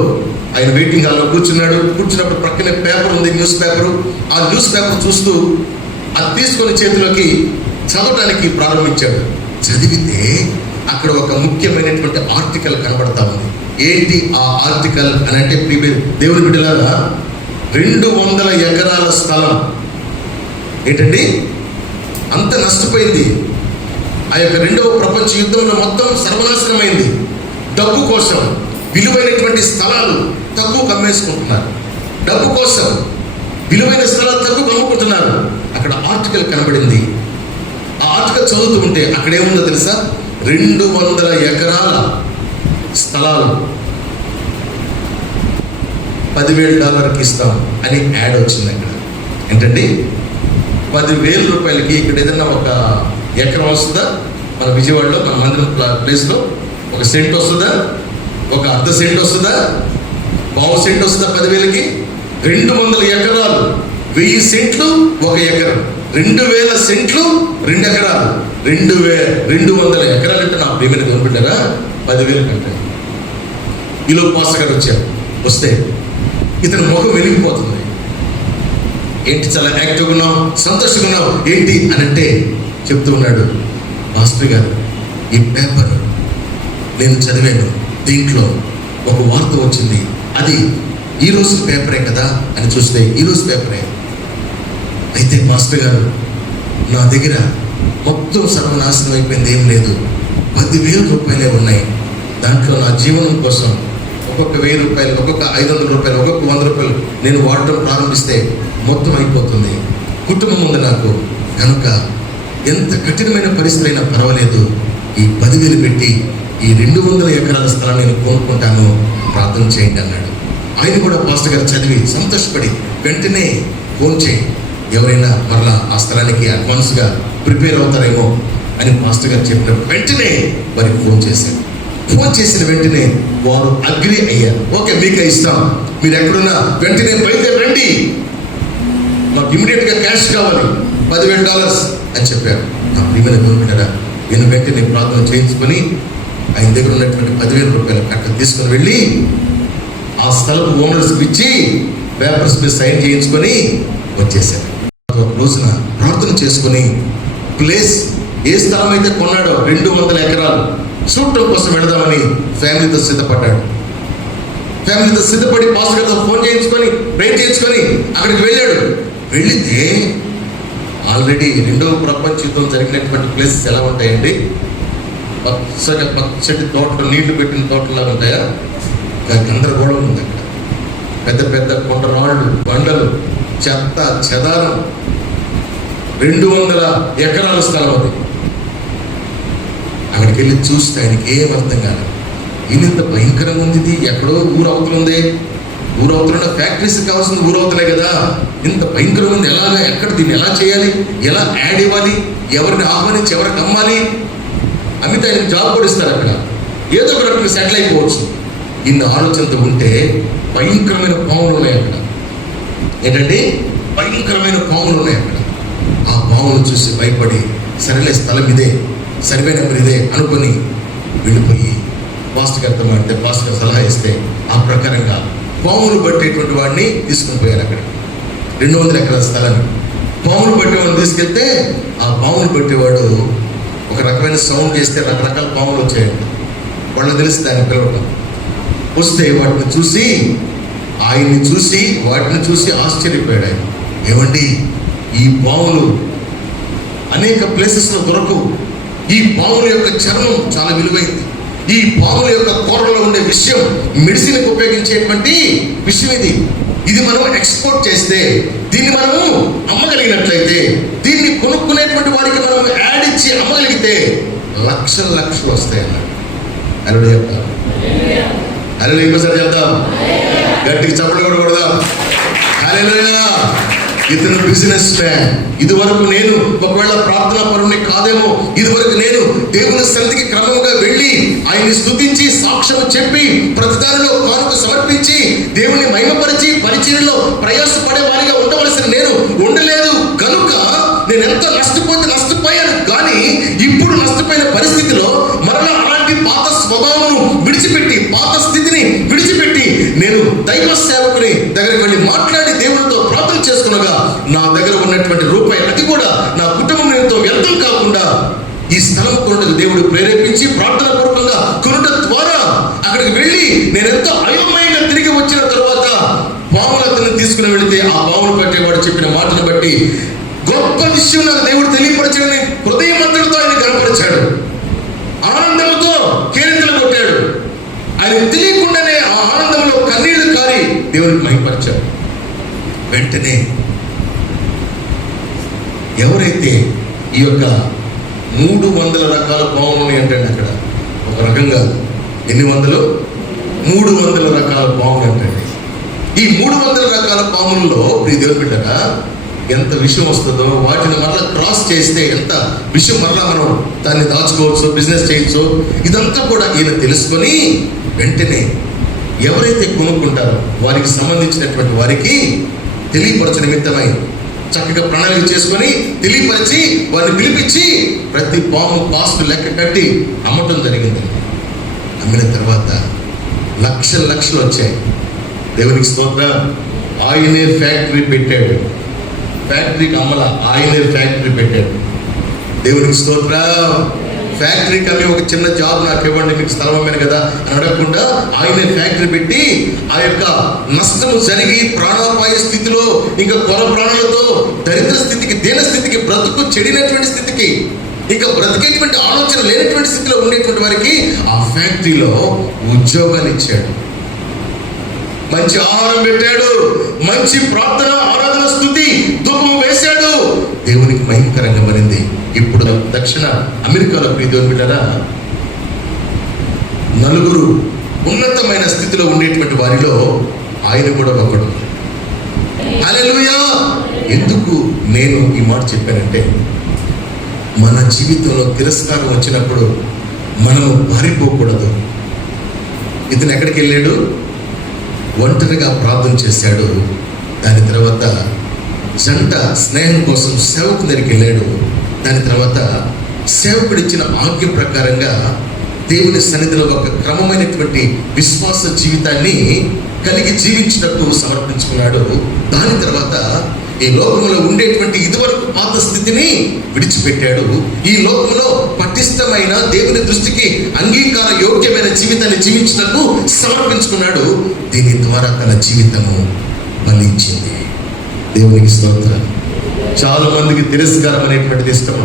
ఆయన వెయిటింగ్ హాల్లో కూర్చున్నాడు. కూర్చున్నప్పుడు ప్రక్కనే పేపర్ ఉంది, న్యూస్ పేపరు. ఆ న్యూస్ పేపర్ చూస్తూ అది తీసుకొని చేతిలోకి చదవటానికి ప్రారంభించాడు. చదివితే అక్కడ ఒక ముఖ్యమైనటువంటి ఆర్టికల్ కనబడతా ఉంది. ఏంటి ఆ ఆర్టికల్ అని అంటే, దేవుని బిడ్డలారా, 200 ఎకరాల స్థలం ఏంటండి అంత నష్టపోయింది. ఆ యొక్క 2వ ప్రపంచ యుద్ధంలో మొత్తం సర్వనాశనమైంది. డబ్బు కోసం విలువైనటువంటి స్థలాలు తక్కువ కమ్మేసుకుంటున్నారు. డబ్బు కోసం విలువైన స్థలాలు తక్కువ అమ్ముకుంటున్నారు. అక్కడ ఆర్టికల్ కనబడింది. ఆ ఆర్టికల్ చదువుతూ ఉంటే అక్కడ ఏముందో తెలుసా, 200 ఎకరాల స్థలాలు $10,000 ఇస్తాం అని యాడ్ వచ్చింది. అక్కడ ఏంటండి, 10,000 రూపాయలకి ఇక్కడ ఏదైనా ఒక ఎకరం వస్తుందా? మన విజయవాడలో మన మందిరం ప్లేస్లో 1 సెంట్ వస్తుందా? 1/2 సెంట్ వస్తుందా? 1/2 సెంట్ వస్తుందా 10,000కి? 200 ఎకరాలు, 1000 సెంట్లు 1 ఎకరం, 2000 సెంట్లు 2 ఎకరాలు, 200 ఎకరాలు అంటే నా ప్రియమైన కనిపెట్టారా 10,000 కంటే. ఈలో పాస్టర్ గారు వచ్చారు. వస్తే ఇతని ముఖం వెలిగిపోతుంది. ఏంటి చాలా యాక్టివ్గా ఉన్నావు, సంతోషంగా ఉన్నావు ఏంటి అని అంటే చెప్తూ ఉన్నాడు, పాస్టర్ గారు ఈ పేపర్ నేను చదివాను, దీంట్లో ఒక వార్త వచ్చింది, అది ఈరోజు పేపరే కదా అని చూస్తే ఈరోజు పేపరే. అయితే మాస్టర్ గారు నా దగ్గర మొత్తం సర్వనాశనం అయిపోయింది, ఏం లేదు, 10,000 రూపాయలే ఉన్నాయి. దాంట్లో నా జీవనం కోసం ఒక్కొక్క 1,000 రూపాయలు, ఒక్కొక్క 500 రూపాయలు, ఒక్కొక్క 100 రూపాయలు నేను వాడటం ప్రారంభిస్తే మొత్తం అయిపోతుంది. కుటుంబం ఉంది నాకు, కనుక ఎంత కఠినమైన పరిస్థితి అయినా పర్వాలేదు, ఈ 10,000 పెట్టి ఈ 200 ఎకరాల స్థలం నేను కొనుక్కుంటాను, ప్రార్థన చేయండి అన్నాడు. ఆయన కూడా పాస్టర్ గారు చదివి సంతోషపడి వెంటనే ఫోన్ చేయి, ఎవరైనా మరలా ఆ స్థలానికి అడ్వాన్స్గా ప్రిపేర్ అవుతారేమో అని మాస్టర్ గారు చెప్పినప్పుడు వెంటనే వారికి ఫోన్ చేశారు. ఫోన్ చేసిన వెంటనే వారు అగ్రి అయ్యారు. ఓకే, మీకే ఇస్తాం, మీరు ఎక్కడున్నా వెంటనే బయలుదేరి రండి, మాకు ఇమీడియట్గా క్యాష్ కావాలి, $10,000 అని చెప్పారు. నా ప్రియమైన గవర్నమెంటరా, నేను వెంటనే ప్రార్థన చేయించుకొని ఆయన దగ్గర ఉన్నటువంటి 10,000 రూపాయల కట్ట తీసుకొని వెళ్ళి ఆ స్థలం ఓనర్స్కి ఇచ్చి పేపర్స్ మీద సైన్ చేయించుకొని వచ్చేసారు. ఒక రోజున ప్రార్థన చేసుకొని ప్లేస్ ఏ స్థలం అయితే కొన్నాడో 200 ఎకరాలు చూడటం కోసం వెళదామని ఫ్యామిలీతో సిద్ధపడ్డాడు. ఫ్యామిలీతో సిద్ధపడి పాస్టర్ గారితో ఫోన్ చేయించుకొని ప్రేర్ చేయించుకొని అక్కడికి వెళ్ళాడు. వెళితే ఆల్రెడీ 2వ ప్రపంచ యుద్ధం జరిగినటువంటి ప్లేసెస్ ఎలా ఉంటాయండి, పచ్చటి తోటలు, నీళ్లు పెట్టిన తోటలాగా ఉంటాయా? గందరగోళం ఉంది అక్కడ. పెద్ద పెద్ద కొండరాళ్ళు, బండలు, చెత్త చెదారం, 200 ఎకరాల స్థలం అది. అక్కడికి వెళ్ళి చూస్తే ఆయనకి ఏం అర్థం కాదు. ఇంత భయంకరంగా ఉంది, ఇది ఎక్కడో ఊరు అవుతుంది, ఊరు అవుతున్న ఫ్యాక్టరీస్ కావాల్సింది ఊరు అవుతున్నాయి కదా, ఇంత భయంకరంగా ఉంది, ఎలాగా, ఎక్కడ దీన్ని ఎలా చేయాలి, ఎలా యాడ్ ఇవ్వాలి, ఎవరిని ఆహ్వానించి ఎవరికి అమ్మాలి, అమిత ఆయనకు జాబ్ కూడా ఇస్తారు అక్కడ, ఏదో ఒకటి సెటిల్ అయిపోవచ్చు. ఇన్ని ఆలోచనతో ఉంటే భయంకరమైన పాములు ఉన్నాయి అక్కడ. ఏంటంటే భయంకరమైన పాములు ఉన్నాయి అక్కడ. ఆ పాములు చూసి భయపడి సరేలే స్థలం ఇదే, సర్వే నెంబర్ ఇదే అనుకొని వెళ్ళిపోయి పాస్టర్ గారితో మాట్లాడితే పాస్టర్ గారు సలహా ఇస్తే ఆ ప్రకారంగా పాములు పట్టేటువంటి వాడిని తీసుకుని పోయారు అక్కడ. 200 ఎకరాల స్థలాన్ని పాములు పట్టేవాడిని తీసుకెళ్తే ఆ పాములు పట్టేవాడు ఒక రకమైన సౌండ్ చేస్తే రకరకాల పాములు వచ్చాయండి. వాళ్ళని తెలిస్తే ఆయన పిలవటం వస్తే వాటిని చూసి వాటిని చూసి ఆశ్చర్యపోయాడు ఆయన. ఏమండి, ఈ పాములు అనేక ప్లేసెస్లో దొరకవు, ఈ పాముల యొక్క చర్మం చాలా విలువైంది, ఈ పాముల యొక్క కూరలో ఉండే విషయం మెడిసిన్కి ఉపయోగించేటువంటి విషయం ఇది మనం ఎక్స్పోర్ట్ చేస్తే, దీన్ని మనము అమ్మగలిగినట్లయితే, దీన్ని కొనుక్కునేటువంటి వారికి మనం యాడ్ ఇచ్చి అమ్మగలిగితే లక్షలు లక్షలు వస్తాయి అన్నాడు. హల్లెలూయా చెప్తాం, హల్లెలూయా ఇంకోసారి చెప్తాం, గట్టికి చప్పట్లు కూడా కొడదాం. హల్లెలూయా. ఇతను బిజినెస్ మ్యాన్. ఇదివరకు నేను ఒకవేళ ప్రార్థనా పరుణ్ణి కాదేమో, ఇదివరకు నేను దేవుని సన్నిధికి క్రమంగా వెళ్ళి ఆయన్ని స్తుతించి సాక్ష్యం చెప్పి ప్రతిదానిలో కానుక సమర్పించి దేవుని మహిమపరిచి పరిచర్యలో ప్రయాసపడే వారిగా ఉండవలసిన నేను ఉండలేదు కనుక నేను ఎంత నష్టపోయాను. కానీ ఇప్పుడు నష్టపోయిన పరిస్థితిలో మరలా అలాంటి పాత స్వభావం విడిచిపెట్టి, పాత స్థితిని విడిచిపెట్టి నేను దైవ సేవకుని దగ్గరికి వెళ్ళి మాట్లాడి దేవునితో ప్రార్థన చేసుకునగా నా దగ్గర ఉన్నటువంటి రూపాయి అది కూడా నా కుటుంబం ఎంతో వ్యర్థం కాకుండా ఈ స్థలం కొనుటకు దేవుడు ప్రేరేపించి ప్రార్థన పూర్వకంగా కొనుట ద్వారా అక్కడికి వెళ్ళి నేను ఎంతో అయోమయంగా తిరిగి వచ్చిన తర్వాత పాములను తీసుకుని వెళితే ఆ పాములు పట్టేవాడు చెప్పిన మాటను బట్టి గొప్ప విషయం నాకు దేవుడు తెలియపరచడని హృదయమంతటితో ఆయన కనపరిచాడు. ఆనందంతో కేరింతలు కొట్టాడు. ఆయన తెలియకుండానే ఆ ఆనందంలో కన్నీళ్లు కారి దేవుడికి మహిమపరిచాడు. వెంటనే ఎవరైతే ఈ యొక్క 300 రకాల పాములు ఉన్నాయంటే అక్కడ ఒక రకంగా ఎన్ని వందలు, 300 రకాల పాములు అంటే ఈ 300 రకాల పాములలో ఈ దేవుని బిడ్డగా ఎంత విషయం వస్తుందో, వాటిని మరలా క్రాస్ చేస్తే ఎంత విషయం మరలా మనం దాన్ని దాచుకోవచ్చు, బిజినెస్ చేయొచ్చు. ఇదంతా కూడా ఈయన తెలుసుకొని వెంటనే ఎవరైతే కొనుక్కుంటారో వారికి సంబంధించినటువంటి వారికి తెలియపరచ నిమిత్తమై చక్కగా ప్రణాళిక చేసుకొని తెలియపరిచి వారిని పిలిపించి ప్రతి పాము కాస్ట్ లెక్క కట్టి అమ్మటం జరిగింది. అమ్మిన తర్వాత లక్షలు లక్షలు వచ్చాయి. దేవునికి స్తోత్రం. ఆయనే ఫ్యాక్టరీ పెట్టాడు. ఫ్యాక్టరీకి అమ్మల, ఆయనే ఫ్యాక్టరీ పెట్టాడు. దేవునికి స్తోత్రం. ఫ్యాక్టరీకి అమ్మి ఒక చిన్న జాబ్ నాకు ఇవ్వండి, మీకు స్థలం అమ్మాను కదా అని అడగకుండా ఆయనే ఫ్యాక్టరీ పెట్టి ఆ యొక్క నష్టము జరిగి ప్రాణాపాయ స్థితిలో ఇంకా కొర ప్రాణాలతో దరిద్ర స్థితికి, దీన స్థితికి, బ్రతుకు చెడినటువంటి స్థితికి, ఇంకా బ్రతికేటువంటి ఆలోచన లేనటువంటి స్థితిలో ఉండేటువంటి వారికి ఆ ఫ్యాక్టరీలో ఉద్యోగాలు ఇచ్చాడు. మంచి ఆహారం పెట్టాడు. మంచి ప్రార్థన, ఆరాధన, స్తుతి, ధూపం వేశాడు. దేవునికి భయంకరంగా మారింది. ఇప్పుడు దక్షిణ అమెరికాలో దేవుని బిడ్డరా 4 ఉన్నతమైన స్థితిలో ఉండేటువంటి వారిలో ఆయన కూడా ఒకడు. హల్లెలూయా. ఎందుకు నేను ఈ మాట చెప్పానంటే, మన జీవితంలో తిరస్కారం వచ్చినప్పుడు మనము పారిపోకూడదు. ఇతను ఎక్కడికి వెళ్ళాడు? ఒంటరిగా ప్రార్థన చేశాడు. దాని తర్వాత జంట స్నేహం కోసం సేవకుని దగ్గరికి వెళ్ళాడు. దాని తర్వాత సేవకుడు ఇచ్చిన ఆజ్ఞ ప్రకారంగా దేవుని సన్నిధిలో ఒక క్రమమైనటువంటి విశ్వాస జీవితాన్ని కలిగి జీవించినట్టు సమర్పించుకున్నాడు. దాని తర్వాత ఈ లోకంలో ఉండేటువంటి ఇదివరకు పాత స్థితిని విడిచిపెట్టాడు. ఈ లోకంలో పటిష్టమైన దేవుని దృష్టికి అంగీకార యోగ్యమైన జీవితాన్ని జీవించినట్టు సమర్పించుకున్నాడు. దీని ద్వారా తన జీవితము ఫలించింది. దేవునికి స్తోత్రం. చాలా మందికి తిరస్కారం అనేటువంటిది ఇష్టం.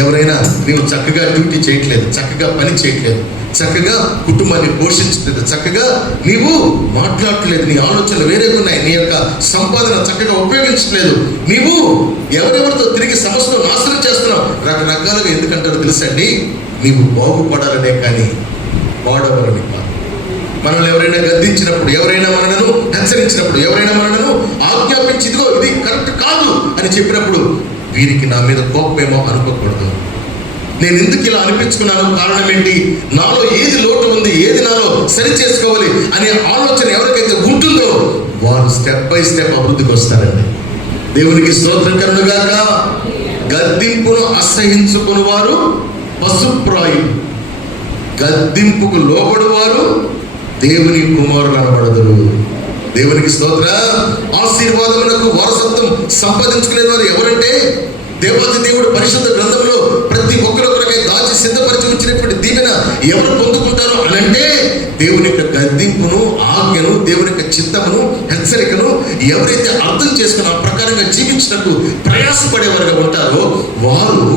ఎవరైనా నీవు చక్కగా డ్యూటీ చేయట్లేదు, చక్కగా పని చేయట్లేదు, చక్కగా కుటుంబాన్ని పోషించట్లేదు, చక్కగా నీవు మాట్లాడట్లేదు, నీ ఆలోచనలు వేరేగా ఉన్నాయి, నీ యొక్క సంపాదన చక్కగా ఉపయోగించట్లేదు, నీవు ఎవరెవరితో తిరిగి సమస్యను నాశనం చేస్తున్నావు, రకరకాలుగా ఎందుకంటారో తెలుసండి. నీవు బాగుపడాలనే కానీ వాడవాలని కాదు. మనల్ని ఎవరైనా గద్దించినప్పుడు, ఎవరైనా మనలను హెచ్చరించినప్పుడు, ఎవరైనా మనలను ఆజ్ఞాపించి ఇదిగో ఇది కరెక్ట్ కాదు అని చెప్పినప్పుడు వీరికి నా మీద కోపమేమో అనుకోకూడదు. నేను ఎందుకు ఇలా అనిపించుకున్నాను, కారణం ఏంటి, నాలో ఏది లోటు ఉంది, ఏది నాలో సరి చేసుకోవాలి అనే ఆలోచన ఎవరికైతే ఉంటుందో వారు స్టెప్ బై స్టెప్ అభివృద్ధికి వస్తారండి. దేవునికి స్తోత్రం కలుగుగాక. గద్దింపును అసహించుకుని వారు పశుప్రాయులు, గద్దింపుకు లోబడి వారు దేవుని కుమారులు అనబడదురు. దేవునికి స్తోత్ర. ఆశీర్వాదములకు వారసత్వం సంపాదించుకునే వారు ఎవరంటే, దేవాది దేవుడు పరిశుద్ధ గ్రంథంలో ప్రతి ఒక్కరొకరికై దాచి సిద్ధపరిచి ఉంచినటువంటి దీవెన ఎవరు పొందుకుంటారో అనంటే దేవుని యొక్క గద్దింపును, ఆజ్ఞను, దేవుని యొక్క చిత్తమును, హెచ్చరికను ఎవరైతే అర్థం చేసుకుని ఆ ప్రకారంగా జీవించినట్టు ప్రయాసపడేవారుగా ఉంటారో వారు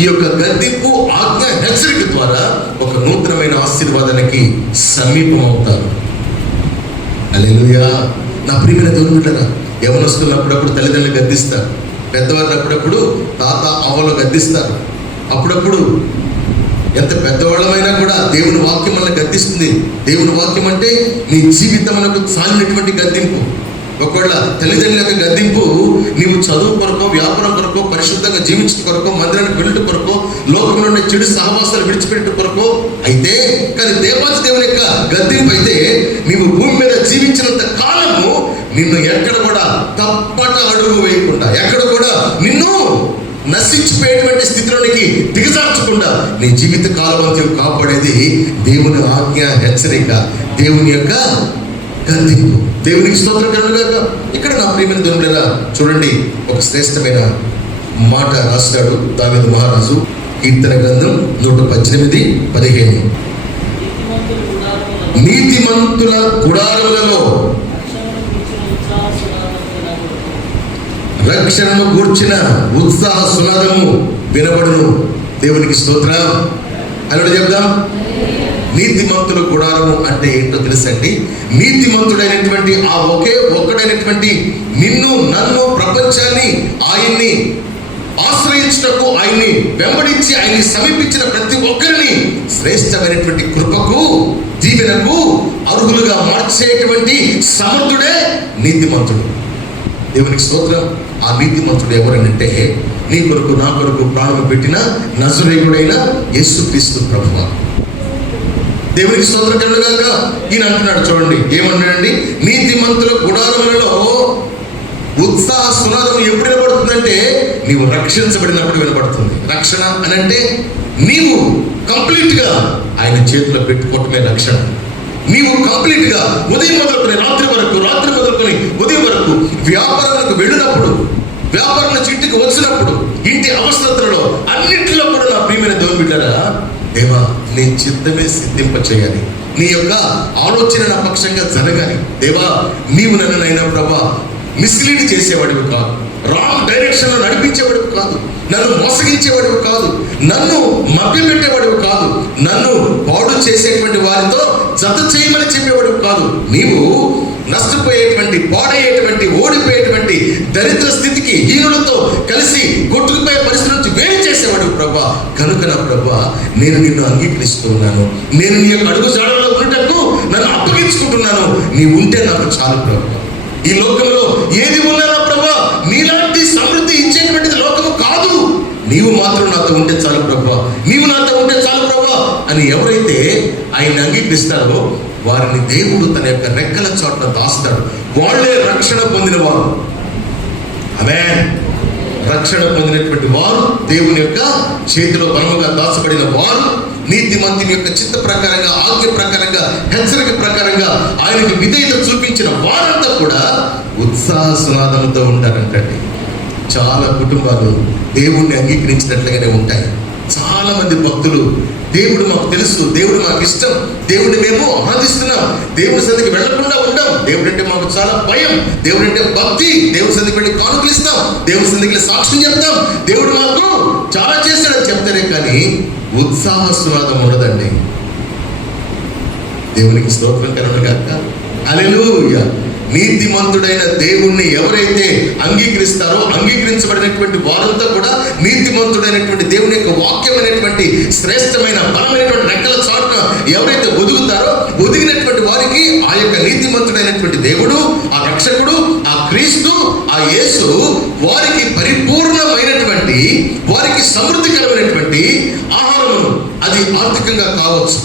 ఈ యొక్క గద్దింపు, ఆజ్ఞ, హెచ్చరిక ద్వారా ఒక నూతనమైన ఆశీర్వాదానికి సమీపం అవుతారు. హల్లెలూయా. నా ప్రియమైన దేవుని బిడ్డలారా, యవనస్తులు అప్పుడప్పుడు తల్లిదండ్రులు గద్దిస్తారు, పెద్దవారిని అప్పుడప్పుడు తాత అవ్వలు గద్దిస్తారు. అప్పుడప్పుడు ఎంత పెద్దవాళ్ళమైనా కూడా దేవుని వాక్యం మనల్ని గద్దిస్తుంది. దేవుని వాక్యం అంటే నీ జీవితమునకు సాలినటువంటి గద్దింపు. ఒకవేళ తల్లిదండ్రుల యొక్క గద్దింపు నీవు చదువు కొరకో, వ్యాపారం కొరకో, పరిశుద్ధంగా జీవించడం కొరకో, మందిరానికి వెళ్ళటం కొరకో, లోకంలో ఉండే చెడు సహవాసాలు విడిచిపెట్టడం కొరకో అయితే, కానీ దేవాది దేవుని యొక్క గద్దింపు అయితే నీవు భూమి మీద జీవించినంత కాలము నిన్ను ఎక్కడ కూడా తప్పట అడుగు వేయకుండా, ఎక్కడ కూడా నిన్ను నశించిపోయేటువంటి స్థితిలోనికి దిగజార్చకుండా నీ జీవిత కాలవంతం కాపాడేది దేవుని ఆజ్ఞ, హెచ్చరిక, దేవుని యొక్క గద్దింపు. దేవునికి స్తోత్రం కలుగుగాక. ఇక్కడ నా ప్రియమైన దేవునిలా చూడండి, ఒక శ్రేష్టమైన మాట రాస్తాడు దావీదు మహారాజు. కీర్తన గ్రంథం 118:15. నీతిమంతుల గుడారములలో రక్షణను గూర్చిన ఉత్సాహ సునాదము వినబడును. దేవునికి స్తోత్రం. అలా చెప్దాం. నీతిమంతుల గుడారము అంటే ఏంటో తెలుసండి. నీతిమంతుడైనటువంటి ఆ ఒక్కడైనటువంటి నిన్ను, నన్ను, ప్రపంచాన్ని, ఆయన్ని ఆశ్రయించుటకు, ఆయన్ని వెంబడించి ఆయన్ని సమీపించిన ప్రతి ఒక్కరిని శ్రేష్టమైనటువంటి కృపకు, దీవెనకు అర్హులుగా మార్చేటువంటి సమర్థుడే నీతిమంతుడు. దేవునికి స్తోత్రం. ఆ నీతిమంతుడు ఎవరనంటే నీ కొరకు, నా కొరకు ప్రాణం పెట్టిన నజరేయుడైన యేసుక్రీస్తు ప్రభువు. దేవునికి స్తోత్రం కలుగుగాక. ఈయన అంటున్నాడు చూడండి, ఏమన్నాడండి? నీతిమంతుల గుడారములలో ఉత్సాహ సునాదం ఎప్పుడు వినబడుతుందంటే నీవు రక్షించబడినప్పుడు వినబడుతుంది. రక్షణ అని అంటే నీవు కంప్లీట్ గా ఆయన చేతిలో పెట్టుకోవటమే రక్షణ. నీవు కంప్లీట్ గా ఉదయం మొదలుకొని రాత్రి వరకు, రాత్రి మొదలుకొని ఉదయం వరకు వ్యాపారాలకు వెళ్ళినప్పుడు, వ్యాపారం నుంచి ఇంటికి వచ్చినప్పుడు, ఇంటి అవసరతలలో అన్నింటిలో కూడా నా ప్రియమైన దేవుని బిడ్డలారా, దేవా నీ చిత్తమే సిద్ధింప చేయాలి, నీ యొక్క ఆలోచన నా పక్షంగా జరగాలి. దేవా నీవు నన్నైనా ప్రభా మిస్లీడ్ చేసేవాడివి కాదు, రాంగ్ డైరెక్షన్ లో నడిపించేవాడివి కాదు, నన్ను మోసగించేవాడివి కాదు, నన్ను మభ్యపెట్టేవాడివి కాదు, నన్ను పాడు చేసేటువంటి వారితో జత చేయమని చెప్పేవాడివి కాదు. నీవు నష్టపోయేటువంటి, పాడయ్యేటువంటి, ఓడిపోయేటువంటి దరిద్ర స్థితికి హీనులతో కలిసి కొట్టుకుపోయే పరిస్థితి నుంచి వేరు చేసేవాడు ప్రభా. కనుక నా ప్రభా నేను నిన్ను అంగీకరిస్తూ ఉన్నాను. నేను నీ యొక్క అడుగు జాడలో ఉన్నటకు నన్ను అప్పగించుకుంటున్నాను. నీ ఉంటే నాకు చాలు ప్రభా. ఈ లోకంలో ఏది ఉన్నా ప్రభా నీలాంటి సమృద్ధి ఇచ్చేటువంటిది లోకము కాదు. నీవు మాత్రం నాతో ఉంటే చాలు ప్రభా, నీవు నాతో ఉంటే చాలు ప్రభా అని ఎవరైతే ఆయన్ని అంగీకరిస్తారో వారిని దేవుడు తన యొక్క రెక్కల చోట్ల దాస్తాడు. వాళ్ళే రక్షణ పొందిన వారు. ఆమేన్. రక్షణ పొందినటువంటి వారు, దేవుని యొక్క చేతిలో బలముగా దాచబడిన వారు, నీతిమంతుని యొక్క చిత్త ప్రకారంగా, ఆజ్ఞ ప్రకారంగా, హెచ్చరిక ప్రకారంగా ఆయనకు విధేయత చూపించిన వారంతా కూడా ఉత్సాహ సునాదంతో ఉంటారంటండి. చాలా కుటుంబాలు దేవుణ్ణి అంగీకరించినట్లుగానే ఉంటాయి. చాలా మంది భక్తులు దేవుడు మాకు తెలుసు, దేవుడు మాకు ఇష్టం, దేవుడిని మేము ఆరాధిస్తున్నాం, దేవుడి సన్నిధికి వెళ్లకుండా ఉంటాం, దేవుడు అంటే మాకు చాలా భయం, దేవుడు అంటే భక్తి, దేవుడి సన్నిధికి వెళ్ళి కానుకలిస్తాం, దేవుడి సన్నిధికి సాక్ష్యం చెప్తాం, దేవుడు మాకు చాలా చేశాడని చెప్తారే కానీ ఉత్సాహ సునాదం ఉండదండి. దేవునికి స్తోత్రం కలుగుగాక. హల్లెలూయా. నీతిమంతుడైన దేవుణ్ణి ఎవరైతే అంగీకరిస్తారో, అంగీకరించబడినటువంటి వారంతా కూడా నీతిమంతుడైనటువంటి దేవుని యొక్క వాక్యం అనేటువంటి శ్రేష్టమైన బలమైనటువంటి రెక్కల చాటున ఎవరైతే ఒదుగుతారో, ఒదిగినటువంటి వారికి ఆ యొక్క నీతిమంతుడైనటువంటి దేవుడు, ఆ రక్షకుడు, ఆ క్రీస్తు, ఆ యేసు వారికి పరిపూర్ణమైనటువంటి, వారికి సమృద్ధికరమైనటువంటి ఆహారమును, అది ఆర్థికంగా కావచ్చు,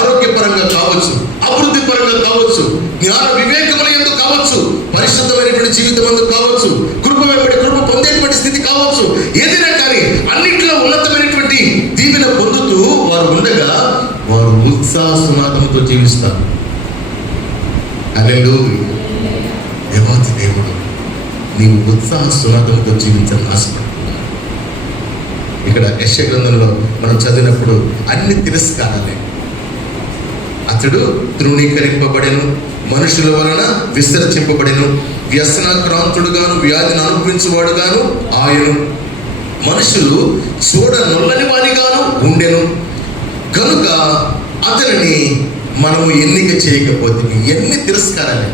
ఆరోగ్యపరంగా కావచ్చు, అభివృద్ధి పరంగా కావచ్చు, జ్ఞాన వివేకముల యందు కావచ్చు, పరిశుద్ధమైనటువంటి జీవితం యందు కావచ్చు, కృప వెంబడి కృప పొందేటువంటి స్థితి కావచ్చు, ఏదైనా కానీ అన్నింటిలో ఉన్నతమైనటువంటి దీవెన పొందుతూ వారు ఉండగా వారు ఉత్సాహ సునాదంతో జీవిస్తారు. హల్లెలూయా. దేవాది దేవుడు నీవు ఉత్సాహ సునాదంతో జీవించాలని ఆశపడుతున్నాను. ఇక్కడ యెషయా గ్రంథంలో మనం చదివినప్పుడు అన్ని తిరస్కారాలే. అతడు తృణీకరింపబడెను, మనుషుల వలన విసర్జింపబడెను. వ్యసనాక్రాంతుడుగాను వ్యాధిని అనుభవించువాడుగాను ఆయను. మనుషులు చూడ నొల్లని వానిగాను ఉండెను. కనుక అతనిని మనము ఎన్నిక చేయకపోతే, ఎన్ని తిరస్కారాలే!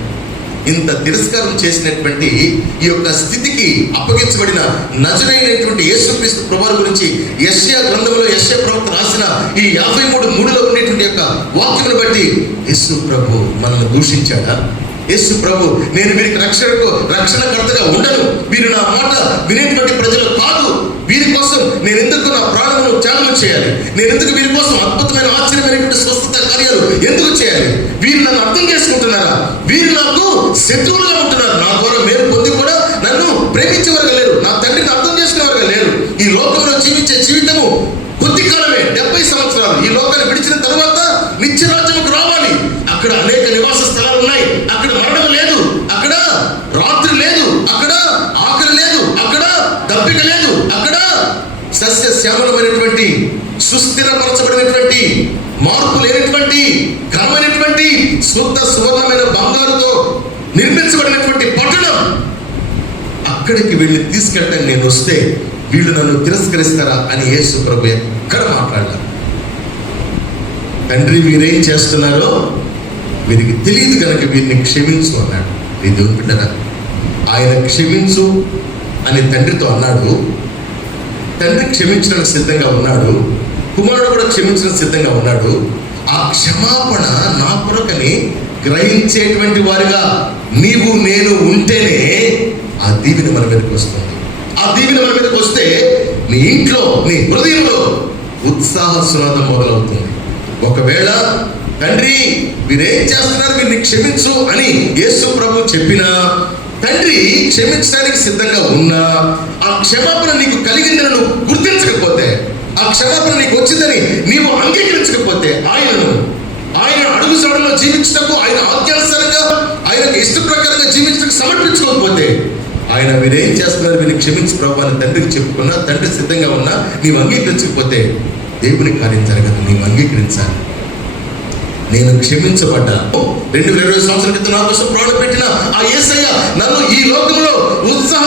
ఇంత తిరస్కారం చేసినటువంటి ఈ యొక్క స్థితికి అప్పగించబడిన నజరేయుడైనటువంటి యేసుక్రీస్తు ప్రభువు గురించి యెషయా గ్రంథంలో యెషయా ప్రవక్త రాసిన ఈ 53:3లో ఉండేటువంటి యొక్క వాక్యమును బట్టి యేసు ప్రభు మనల్ని దూషించాడా? యేసు ప్రభు, నేను వీరికి రక్షణకర్తగా ఉండను, వీరు నా మాట వినేటువంటి ప్రజలు కాదు, వీరి కోసం నేను ఎందుకు నా ప్రాణమును త్యాగం చేయాలి, నేను ఎందుకు వీరి కోసం అద్భుతమైన ఆశ్చర్యమైనటువంటి స్వస్థత కార్యాలు ఎందుకు చేయాలి, వీరు నన్ను అర్థం చేసుకుంటున్నారా, వీరు నాకు శత్రువులుగా ఉంటున్నారు, నా ద్వారా మేలు పొంది కూడా నన్ను ప్రేమించేవారుగా లేరు, నా తండ్రిని అర్థం చేసుకునేవారుగా లేరు, ఈ లోకంలో జీవించే జీవితము కొద్ది కాలమే, 70 సంవత్సరాలు, ఈ లోకాన్ని విడిచిన తర్వాత నిత్యరాజ్యముకు రావాలి, అక్కడ అనేక నివాస స్థలాలు ఉన్నాయి, అక్కడ మరణం లేదు, అక్కడ రాత్రి లేదు, అక్కడ ఆకలి లేదు, అక్కడ దప్పిక లేదు, అక్కడ సస్యశ్యామలమైనటువంటి సుస్థిరపరచబడినటువంటి మార్పు లేనటువంటి ఘనమైనటువంటి శుద్ధ సువర్ణమైన బంగారుతో నిర్మించబడినటువంటి పట్టణం. అక్కడికి వెళ్ళి తీసుకెళ్ళడానికి నేను వస్తే వీళ్ళు నన్ను తిరస్కరిస్తారా అని యేసు ప్రభు ఎక్కడ మాట్లాడారు? తండ్రి, వీరేం చేస్తున్నారో వీరికి తెలియదు కనుక వీరిని క్షమించు అన్నాడు. నీ దేవుని బిడ్డరా, ఆయన క్షమించు అని తండ్రితో అన్నాడు. తండ్రి క్షమించడానికి సిద్ధంగా ఉన్నాడు, కుమారుడు కూడా క్షమించడానికి సిద్ధంగా ఉన్నాడు. ఆ క్షమాపణ నా కొరకని గ్రహించేటువంటి వారిగా నీవు నేను ఉంటేనే ఆ దీవెన మన మీదకి వస్తుంది. ఆ దీవెన మన మీదకి వస్తే నీ ఇంట్లో, నీ హృదయంలో ఉత్సాహ సునాదం మొదలవుతుంది. ఒకవేళ తండ్రి వీరేం చేస్తున్నారు, వీరిని క్షమించు అని యేసు ప్రభు చెప్పినా, తండ్రి క్షమించడానికి సిద్ధంగా ఉన్నా, ఆ క్షమాపణ నీకు కలిగిందని నువ్వు గుర్తించకపోతే, ఆ క్షమాపణ నీకు వచ్చిందని నీవు అంగీకరించకపోతే, ఆయన అడుగుజాడలో జీవించటకు, ఆయన ఆజ్ఞానుసారంగా, ఆయనకు ఇష్ట ప్రకారంగా జీవించడానికి సమర్పించుకోకపోతే, ఆయన వీరేం చేస్తున్నారు, వీరిని క్షమించు ప్రభు అని తండ్రికి చెప్పుకున్నా, తండ్రి సిద్ధంగా ఉన్నా నీవు అంగీకరించకపోతే దేవుని కార్యం జరగదు. నీవు అంగీకరించాలి. నేను క్షమించబడ్డాను. 2020 సంవత్సరాల క్రితం నా కోసం ప్రాణం పెట్టిన ఆ యేసయ్య నన్ను ఈ లోకంలో ఉత్సాహ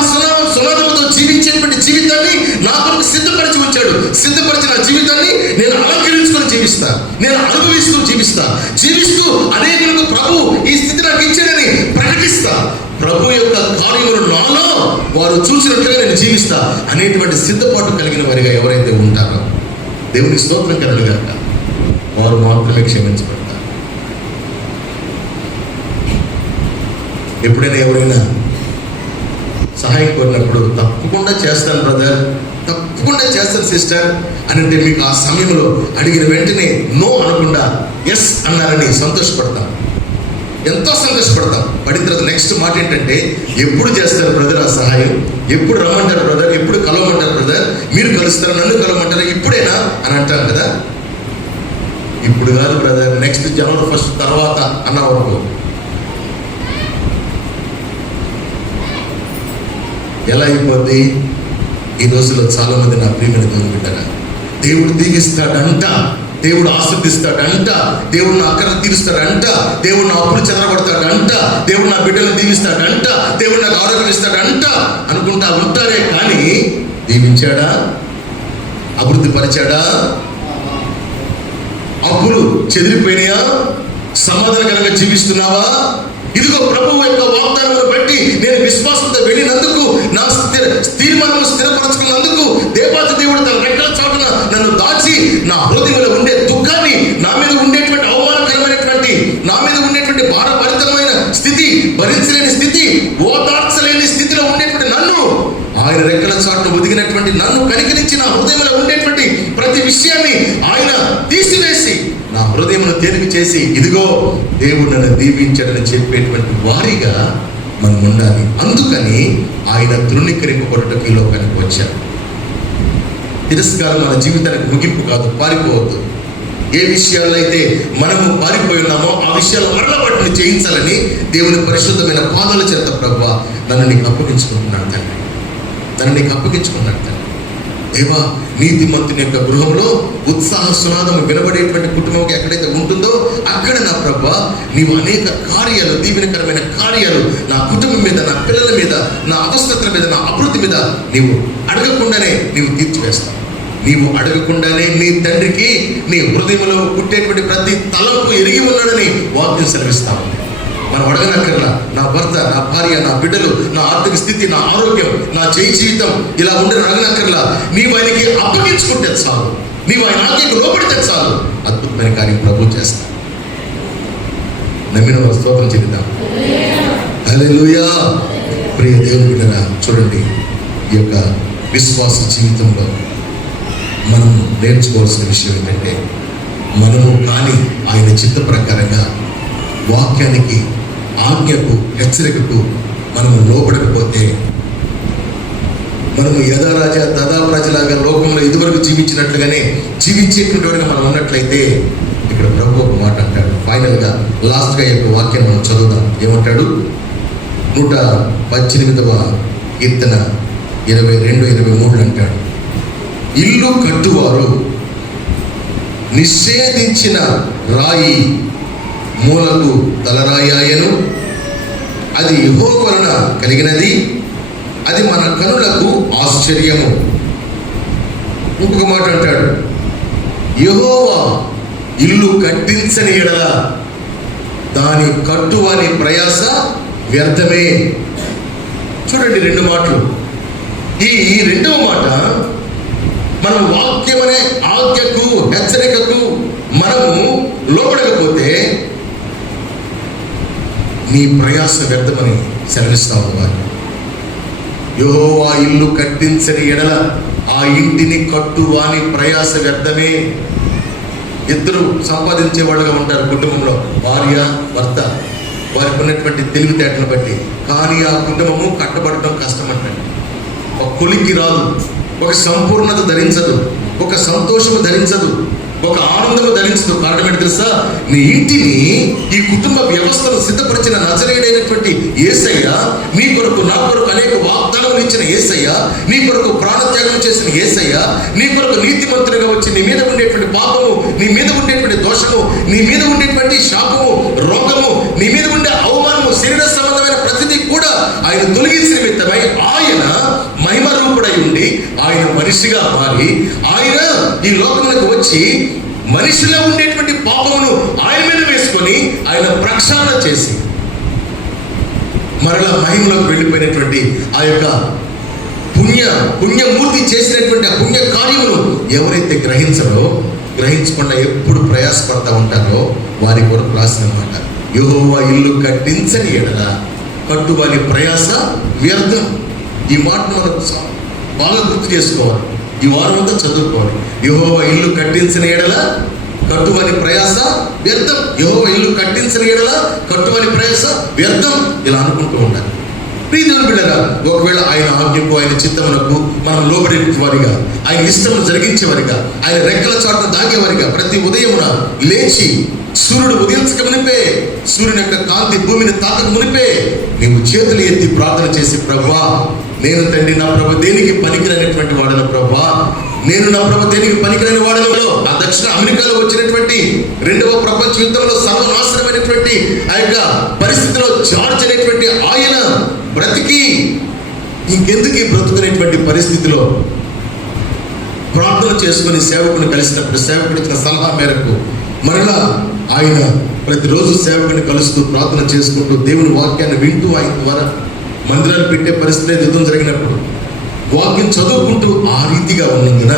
సునాదంతో జీవించేటువంటి జీవితాన్ని నా కొరకు సిద్ధపరిచి ఉంచాడు. సిద్ధపరిచిన జీవితాన్ని నేను అలంకరించుకొని జీవిస్తా, నేను అనుభవిస్తూ జీవిస్తూ అనేకులకు ప్రభు ఈ స్థితి నాకు ఇచ్చాడని ప్రకటిస్తా. ప్రభు యొక్క కార్యములు నాలో వారు చూసినట్లుగా నేను జీవిస్తా అనేటువంటి సిద్ధపాటు కలిగిన వారిగా ఎవరైతే ఉంటారో, దేవుని స్తోత్రం కలుగును గాక, వారు మాత్రమే క్షమించబడతారు. ఎప్పుడైనా ఎవరైనా సహాయం కోరినప్పుడు తప్పకుండా చేస్తాను బ్రదర్, తప్పకుండా చేస్తాను సిస్టర్ అని అంటే, మీకు ఆ సమయంలో అడిగిన వెంటనే నో అనకుండా ఎస్ అన్నారని సంతోషపడతాం, ఎంతో సంతోషపడతాం. పడిన తర్వాత నెక్స్ట్ మాట ఏంటంటే, ఎప్పుడు చేస్తారు బ్రదర్ ఆ సహాయం, ఎప్పుడు రమ్మంటారు బ్రదర్, ఎప్పుడు కలవమంటారు బ్రదర్, మీరు కలుస్తారు, నన్ను కలవమంటారు, ఇప్పుడేనా అని అంటాం కదా. ఇప్పుడు కాదు బ్రదర్, నెక్స్ట్ జనవరి 1 తర్వాత అన్న వరకు. ఎలా అయిపోద్ది? ఈ రోజుల్లో చాలా మంది నా ప్రియమైన దేవుని బిడ్డరా, దేవుడు దీవిస్తాడంట, దేవుడు ఆశీర్దిస్తాడంట, దేవుడు నా అక్కర తీరుస్తాడంట, దేవుడు నా అప్పులు చెదరబడతాడంట, దేవుడు నా బిడ్డలను దీవిస్తాడంట, దేవుడు నాకు ఆరోగ్యం ఇస్తాడంట అనుకుంటా ఉంటారే కానీ దీవించాడా? అభివృద్ధి పరిచాడా? అప్పులు చెదిరిపోయినాయా? సమాధానకరంగా జీవిస్తున్నావా? ఇదిగో ప్రభువు యొక్క వాగ్దానమును బట్టి నేను విశ్వాసంతో వెళ్ళినందుకు, నా తీర్మానం స్థిరపరచుకున్నందుకు దేవాతి దేవుడు తన రెక్కల చాటున నన్ను దాచి, నా హృదయంలో ఉండే దుఃఖాన్ని, నా మీద ఉండేటువంటి అవమానకరమైనటువంటి, నా మీద ఉండేటువంటి భారభరితమైన స్థితి, భరించలేని స్థితి, ఓదార్చలేని స్థితిలో ఉండేటువంటి నన్ను, ఆయన రెక్కల చాటును ఒదిగినటువంటి నన్ను కనికరించి నా హృదయంలో ఉండేటువంటి ప్రతి విషయాన్ని ఆయన తీసివేసి నా హృదయమును తేలిక చేసి, ఇదిగో దేవుడు నన్ను దీవించాడని చెప్పేటువంటి వారిగా మనం ఉండాలి. అందుకని ఆయన తృణీకరింపబడటం ఈ లోకానికి వచ్చాడు. తిరస్కారం మన జీవితానికి ముగింపు కాదు, పారిపోవద్దు. ఏ విషయాల్లో అయితే మనము పారిపోయి ఉన్నామో ఆ విషయాలు మరల వాటిని చేయించాలని దేవుని పరిశుద్ధమైన పాదాల చేత ప్రభువా నన్ను నీకు అప్పగించుకుంటున్నాడు తండ్రి, నన్ను నీకు అప్పగించుకున్నాడు తండ్రి. దేవా, నీతిమంతుని యొక్క గృహంలో ఉత్సాహ సునాదం వినబడేటువంటి కుటుంబం ఎక్కడైతే ఉంటుందో అక్కడ నా ప్రభువా నీవు అనేక కార్యాలు, దీవెనకరమైన కార్యాలు నా కుటుంబం మీద, నా పిల్లల మీద, నా అవస్థల మీద, నా అభివృద్ధి మీద నీవు అడగకుండానే నీవు తీర్చివేస్తావు. నీవు అడగకుండానే నీ తండ్రికి నీ హృదయంలో పుట్టేటువంటి ప్రతి తలంపు ఎరిగి ఉన్నాడని వాక్యం సెలవిస్తావు. మనం అడగనక్కర్లా. నా భర్త, నా భార్య, నా బిడ్డలు, నా ఆర్థిక స్థితి, నా ఆరోగ్యం, నా జీవితం ఇలా ఉండని అడగనక్కర్లా. నీవు ఆయనకి అప్పగించుకుంటే చాలు, నీవు ఆయన ఆజ్ఞకు లోబడితే చాలు, అద్భుతమైన కార్యం ప్రభు చేస్తాడు. నమ్మిన వారు స్తోత్రం చెల్లిద్దాం. హల్లెలూయా. ప్రియ దేవుని బిడ్డలారా, చూడండి, ఈ యొక్క విశ్వాస జీవితంలో మనం నేర్చుకోవాల్సిన విషయం ఏంటంటే, మనము కానీ ఆయన చిత్త ప్రకారంగా వాక్యానికి, ఆజ్ఞకు, హెచ్చరికకు మనము లోపడకపోతే, మనము యథారాజా తదాప్రాజలాగా లోకంలో ఇదివరకు జీవించినట్లుగానే జీవించేటువంటి వాడిగా మనం ఉన్నట్లయితే, ఇక్కడ ప్రభు ఒక మాట అంటాడు. ఫైనల్గా లాస్ట్గా యొక్క వాక్యం మనం చదువుదాం. ఏమంటాడు? 118వ కీర్తన 22-23 అంటాడు, ఇల్లు కట్టువారు నిషేధించిన రాయి మూలకు తలరాయాయను, అది యెహోవా వలన కలిగినది, అది మన కనులకు ఆశ్చర్యము. ఇంకొక మాట అంటాడు, యెహోవా ఇల్లు కట్టించని ఎడల దాని కట్టువాని ప్రయాస వ్యర్థమే. చూడండి, రెండు మాటలు. ఈ రెండవ మాట, మనం వాక్యం అనే ఆజ్ఞకు, హెచ్చరికకు మనము లోపడకపోతే నీ ప్రయాస వ్యర్థమని సెలవిస్తావు. యెహోవా ఇల్లు కట్టించని ఎడల ఆ ఇంటిని కట్టు వాని ప్రయాస వ్యర్థమే. ఇద్దరు సంపాదించే వాళ్ళుగా ఉంటారు కుటుంబంలో, భార్య, భర్త, వారికి ఉన్నటువంటి తెలివితేటలను బట్టి. కానీ ఆ కుటుంబము కట్టబడటం కష్టమంటండి. ఒక కొలిక్కి రాదు, ఒక సంపూర్ణత ధరించదు, ఒక సంతోషము ధరించదు, ఒక ఆనందము ధరించదు. కారణం ఏంటి తెలుసా? నీ ఇంటిని, ఈ కుటుంబ వ్యవస్థను సిద్ధపరిచిన నజరేయుడైనటువంటి యేసయ్య, నీ కొరకు, నా కొరకు అనేక వాగ్దానాలు ఇచ్చిన యేసయ్య, నీ కొరకు ప్రాణత్యాగం చేసిన యేసయ్య, నీ కొరకు నీతిమంతుడిగా వచ్చి నీ మీద ఉండేటువంటి పాపము, నీ మీద ఉండేటువంటి దోషము, నీ మీద ఉండేటువంటి శాపము, రోగము, నీ మీద ఉండే అవమానము, శరీర సంబంధమైన ప్రతిదీ కూడా ఆయన తొలగించిన నిమిత్తమై ఆయన మహిమ రూపుడై ఉండి, ఆయన మనిషిగా మారి, ఆయన ఈ లోకములకు వచ్చి మనిషిలో ఉండేటువంటి పాపమును ఆయన మీద వేసుకొని ఆయన ప్రక్షాళన చేసి మరలా మహిమలోకి వెళ్ళిపోయినటువంటి ఆ యొక్క పుణ్యమూర్తి చేసినటువంటి ఆ పుణ్య కార్యమును ఎవరైతే గ్రహించకుండా ఎప్పుడు ప్రయాసపడతా ఉంటారో వారి కొరకు రాసిన మాట, యెహోవా ఇల్లు కట్టించని ఎడల కట్టువాని ప్రయాస వ్యర్థం. ఈ మాటను మనం బాగా గుర్తు చేసుకోవాలి, ఈ వారం అంతా చదువుకోవాలి. యెహోవా ఇల్లు కట్టించిన ఎడల కట్టువాని ప్రయాస వ్యర్థం. యెహోవా ఇల్లు కట్టించిన ఎడల కట్టువాని ప్రయాస వ్యర్థం. ఇలా అనుకుంటూ ఉండాలి. ప్రియదేవుని బిడ్డలారా, ఒకవేళ ఆయన ఆజ్ఞకు, ఆయన చిత్తమునకు మనం లోబడే వారిగా, ఆయన ఇష్టమును జరిగించేవారిగా, ఆయన రెక్కల చాటున దాగేవారిగా, ప్రతి ఉదయమున లేచి సూర్యుడు ఉదయించక మునిపే, సూర్యుని యొక్క కాంతి భూమిని తాకక మునిపే నీవు చేతులు ఎత్తి ప్రార్థన చేసి, ప్రభువా నేను తండ్రి, నా ప్రభు దేనికి పనికిరానిటువంటి వాడను ప్రభువా, నేను నా ప్రభు దేనికి పనికిరాని వాడలో, ఆ దక్షిణ అమెరికాలో వచ్చినటువంటి 2వ ప్రపంచ యుద్ధంలో సర్వనాశనమైనటువంటి ఆ యొక్క పరిస్థితిలో జార్జ్ అనేటువంటి ఆయన బ్రతికి ఇంకెందుకు ఈ బ్రతుకునేటువంటి పరిస్థితిలో ప్రార్థన చేసుకుని సేవకుని కలిసినప్పుడు సేవకుడు ఇచ్చిన సలహా మేరకు మరలా ఆయన ప్రతిరోజు సేవకుని కలుస్తూ ప్రార్థన చేసుకుంటూ దేవుని వాక్యాన్ని వింటూ ఆయన ద్వారా మందిరాలు పెట్టే పరిస్థితి యుద్ధం జరిగినప్పుడు వాక్యం చదువుకుంటూ ఆ రీతిగా ఉన్నందున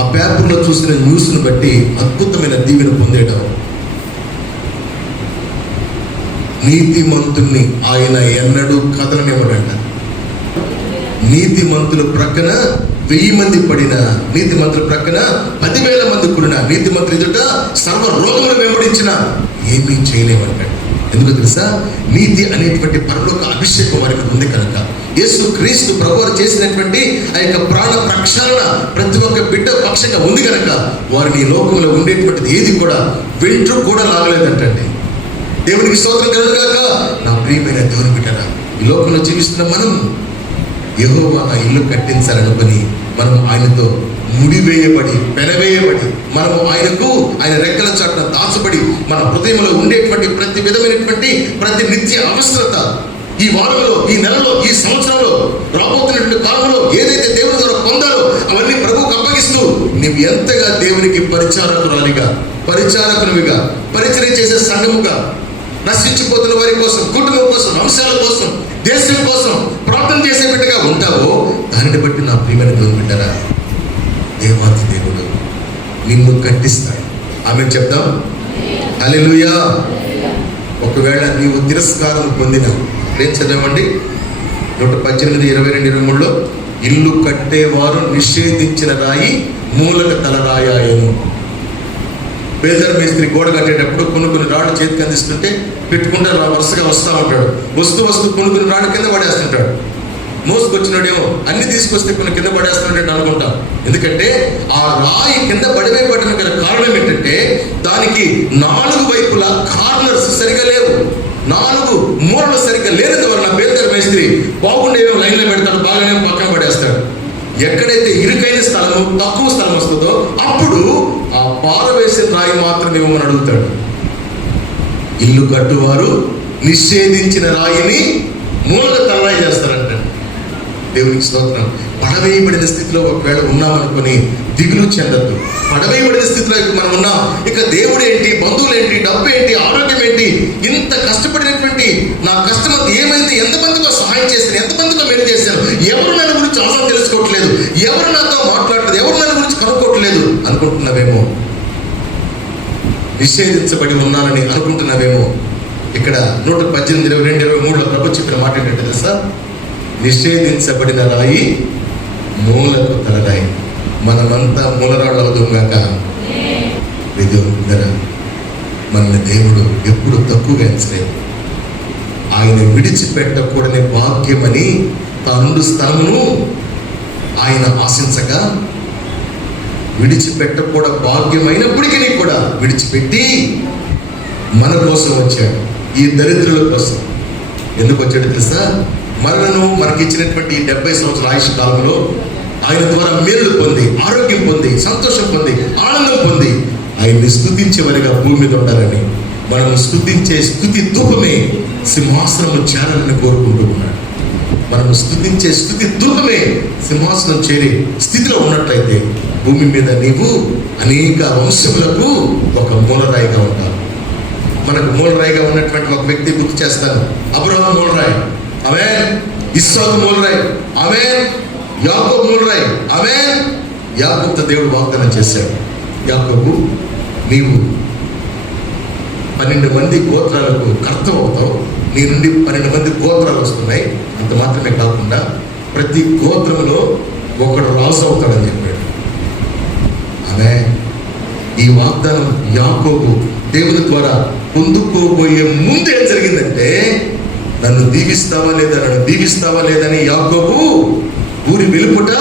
ఆ పేపర్లో చూసిన న్యూస్ను బట్టి అద్భుతమైన దీవెన పొందేయడం. నీతిమంతుల్ని ఆయన ఎన్నడూ కదలనివ్వడంట. నీతిమంతుల ప్రక్కన 1000 మంది పడిన, నీతిమంతుల ప్రక్కన 10,000 మంది కూడిన, నీతిమంతులు ఎదుట సర్వ రోగములు వెంబడించిన ఏమీ చేయలేమంటాడు. ఎందుకు తెలుసా? నీతి అనేటువంటి పరలోక అభిషేకం వారికి ఉంది కనుక. యేసు క్రీస్తు ప్రభువారు చేసినటువంటి ఆ యొక్క ప్రాణ ప్రక్షాళన ప్రతి ఒక్క బిడ్డ పక్షంగా ఉంది కనుక వారిని ఈ లోకంలో ఉండేటువంటిది ఏది కూడా వెంట్రు కూడా లాగలేదంటండి. దేవునికి స్తోత్రం కలుగుగాక. నా ప్రియమైన దేవుని బిడ్డరా, ఈ లోకంలో జీవిస్తున్న మనం యెహోవా నా ఇల్లు కట్టించాలనుకుని మనం ఆయనతో ముడివేయబడి పెనవేయబడి మనము ఆయన రెక్కల చాటున దాచబడి మన హృదయంలో ఉండేటువంటి ప్రతి విధమైనటువంటి ప్రతి నిత్య అవసరత ఈ వారంలో, ఈ నెలలో, ఈ సంవత్సరంలో, రాబోతున్నటువంటి కాలంలో ఏదైతే దేవుని ద్వారా పొందాలో అవన్నీ ప్రభువుకు అప్పగిస్తూ నీవు ఎంతగా దేవునికి పరిచారకునివిగా పరిచయం చేసే సంఘముగా నశించిపోతున్న వారి కోసం, కుటుంబం కోసం, వంశాల కోసం, దేశం కోసం ప్రార్థన చేసే బిడ్డగా ఉంటావో దానిని బట్టి నా ప్రియమైన దేవుని బిడ్డరా, దేవాతి దేవుడు నిన్ను కట్టిస్తాడు. ఆమె చెప్తాం హల్లెలూయా. ఒకవేళ నీవు తిరస్కారం పొందిన ఏం చదవండి 118, 22, 23లో ఇల్లు కట్టేవారు నిషేధించిన రాయి మూలక తలరాయాయను. బేదర్ మేస్త్రి గోడ కట్టేటప్పుడు కొన్ని రాళ్ళు చేతికి అందిస్తుంటే పెట్టుకుంటే వరుసగా వస్తూ ఉంటాడు. వస్తూ కొన్ని రాళ్ళు కింద పడేస్తుంటాడు. మోసుకొచ్చినాడేమో అన్ని తీసుకొస్తే కొన్ని కింద పడేస్తున్నాడు అనుకుంటాం. ఎందుకంటే ఆ రాయి కింద పడవేయబడడానికి గల కారణం ఏంటంటే దానికి 4 వైపులా కార్నర్స్ సరిగా లేవు, 4 మూలలు సరిగ్గా లేనందువలన బేదర్ మేస్త్రి బాగుండేమో లైన్లో పెడతాడు, బాగానే పక్కన పడేస్తాడు. ఎక్కడైతే ఇరుకైన స్థలము, తక్కువ స్థలం వస్తుందో అప్పుడు ఆ పారవేసిన రాయి మాత్రం ఇవ్వమని అడుగుతాడు. ఇల్లు కట్టువారు నిషేధించిన రాయిని మూలక తలరాయి చేస్తారంట. దేవునికి స్తోత్రం. పడవేయబడిన స్థితిలో ఒకవేళ ఉన్నామనుకొని దిగులు చెందద్దు. పడవేయబడిన స్థితిలో మనం ఉన్నాం, ఇక దేవుడు ఏంటి, బంధువులు ఏంటి, డబ్బు ఏంటి, ఆరోగ్యం ఏంటి, ఇంత కష్టపడినటువంటి నా కష్టం ఏమైంది, ఎంతమందికో సహాయం చేశాను, ఎంతమందికో మేలు చేశాను, ఎవరు నన్ను గురించి అవసరం తెలుసుకోవట్లేదు, ఎవరు నాతో మాట్లాడలేదు, ఎవరు నన్ను గురించి కనుక్కోవట్లేదు అనుకుంటున్నావేమో, నిషేధించబడి ఉన్నానని అనుకుంటున్నావేమో. ఇక్కడ 118, 22, 23లో ప్రభు చెప్పిన మాట ఏంటంటే తెలుసా, నిషేధించబడిన రాయి మూలకు తలరాయి. మనమంతా మూలరాళ్ళు అవుతుంగాక. మన దేవుడు ఎప్పుడు తక్కువగా ఎంచలేదు. ఆయన విడిచిపెట్టకూడని భాగ్యమని తండ్రి స్థలమును ఆయన ఆశించగా విడిచిపెట్టకూడ భాగ్యమైనప్పటికీ కూడా విడిచిపెట్టి మన కోసం వచ్చాడు, ఈ దరిద్రుల కోసం. ఎందుకు వచ్చాడు తెలుసా, మనకి ఇచ్చినటువంటి 70 సంవత్సరాల ఆయుష్ కాలంలో ఆయన ద్వారా మేలు పొంది, ఆరోగ్యం పొంది, సంతోషం పొంది, ఆనందం పొంది ఆయన్ని స్తుతించేవారిగా భూమి మీద ఉండాలని, మనం స్తుతించే స్తుతి ధూపమే సింహాసనము చేరాలని కోరుకుంటూ ఉన్నాడు. మనం స్తుతించే స్తుతి ధూపమే సింహాసనం చేరే స్థితిలో ఉన్నట్లయితే భూమి మీద నీవు అనేక వంశములకు ఒక మూలరాయిగా ఉంటావు. మనకు మూలరాయిగా ఉన్నటువంటి ఒక వ్యక్తి గుర్తు చేస్తాను. అబ్రహాము మూలరాయి, ఆమేన్. ఇస్సాకు మూలరాయి, ఆమేన్. యాకోబు మూలరాయి, ఆమేన్. యాకోబుతో దేవుడు వాగ్దానం చేశాడు, యాకోబు నీవు 12 మంది గోత్రాలకు కర్త అవుతావు, నీ నుండి 12 మంది గోత్రాలు వస్తున్నాయి. అంత మాత్రమే కాకుండా ప్రతి గోత్రంలో ఒకడు రాజు అవుతాడని చెప్పాడు. ఆమేన్. ఈ వాగ్దానం యాకోబు దేవుని ద్వారా పొందుకోబోయే ముందు ఏం జరిగిందంటే, నన్ను దీవిస్తావా లేదని యాకోబు ఊరి వెలుపుట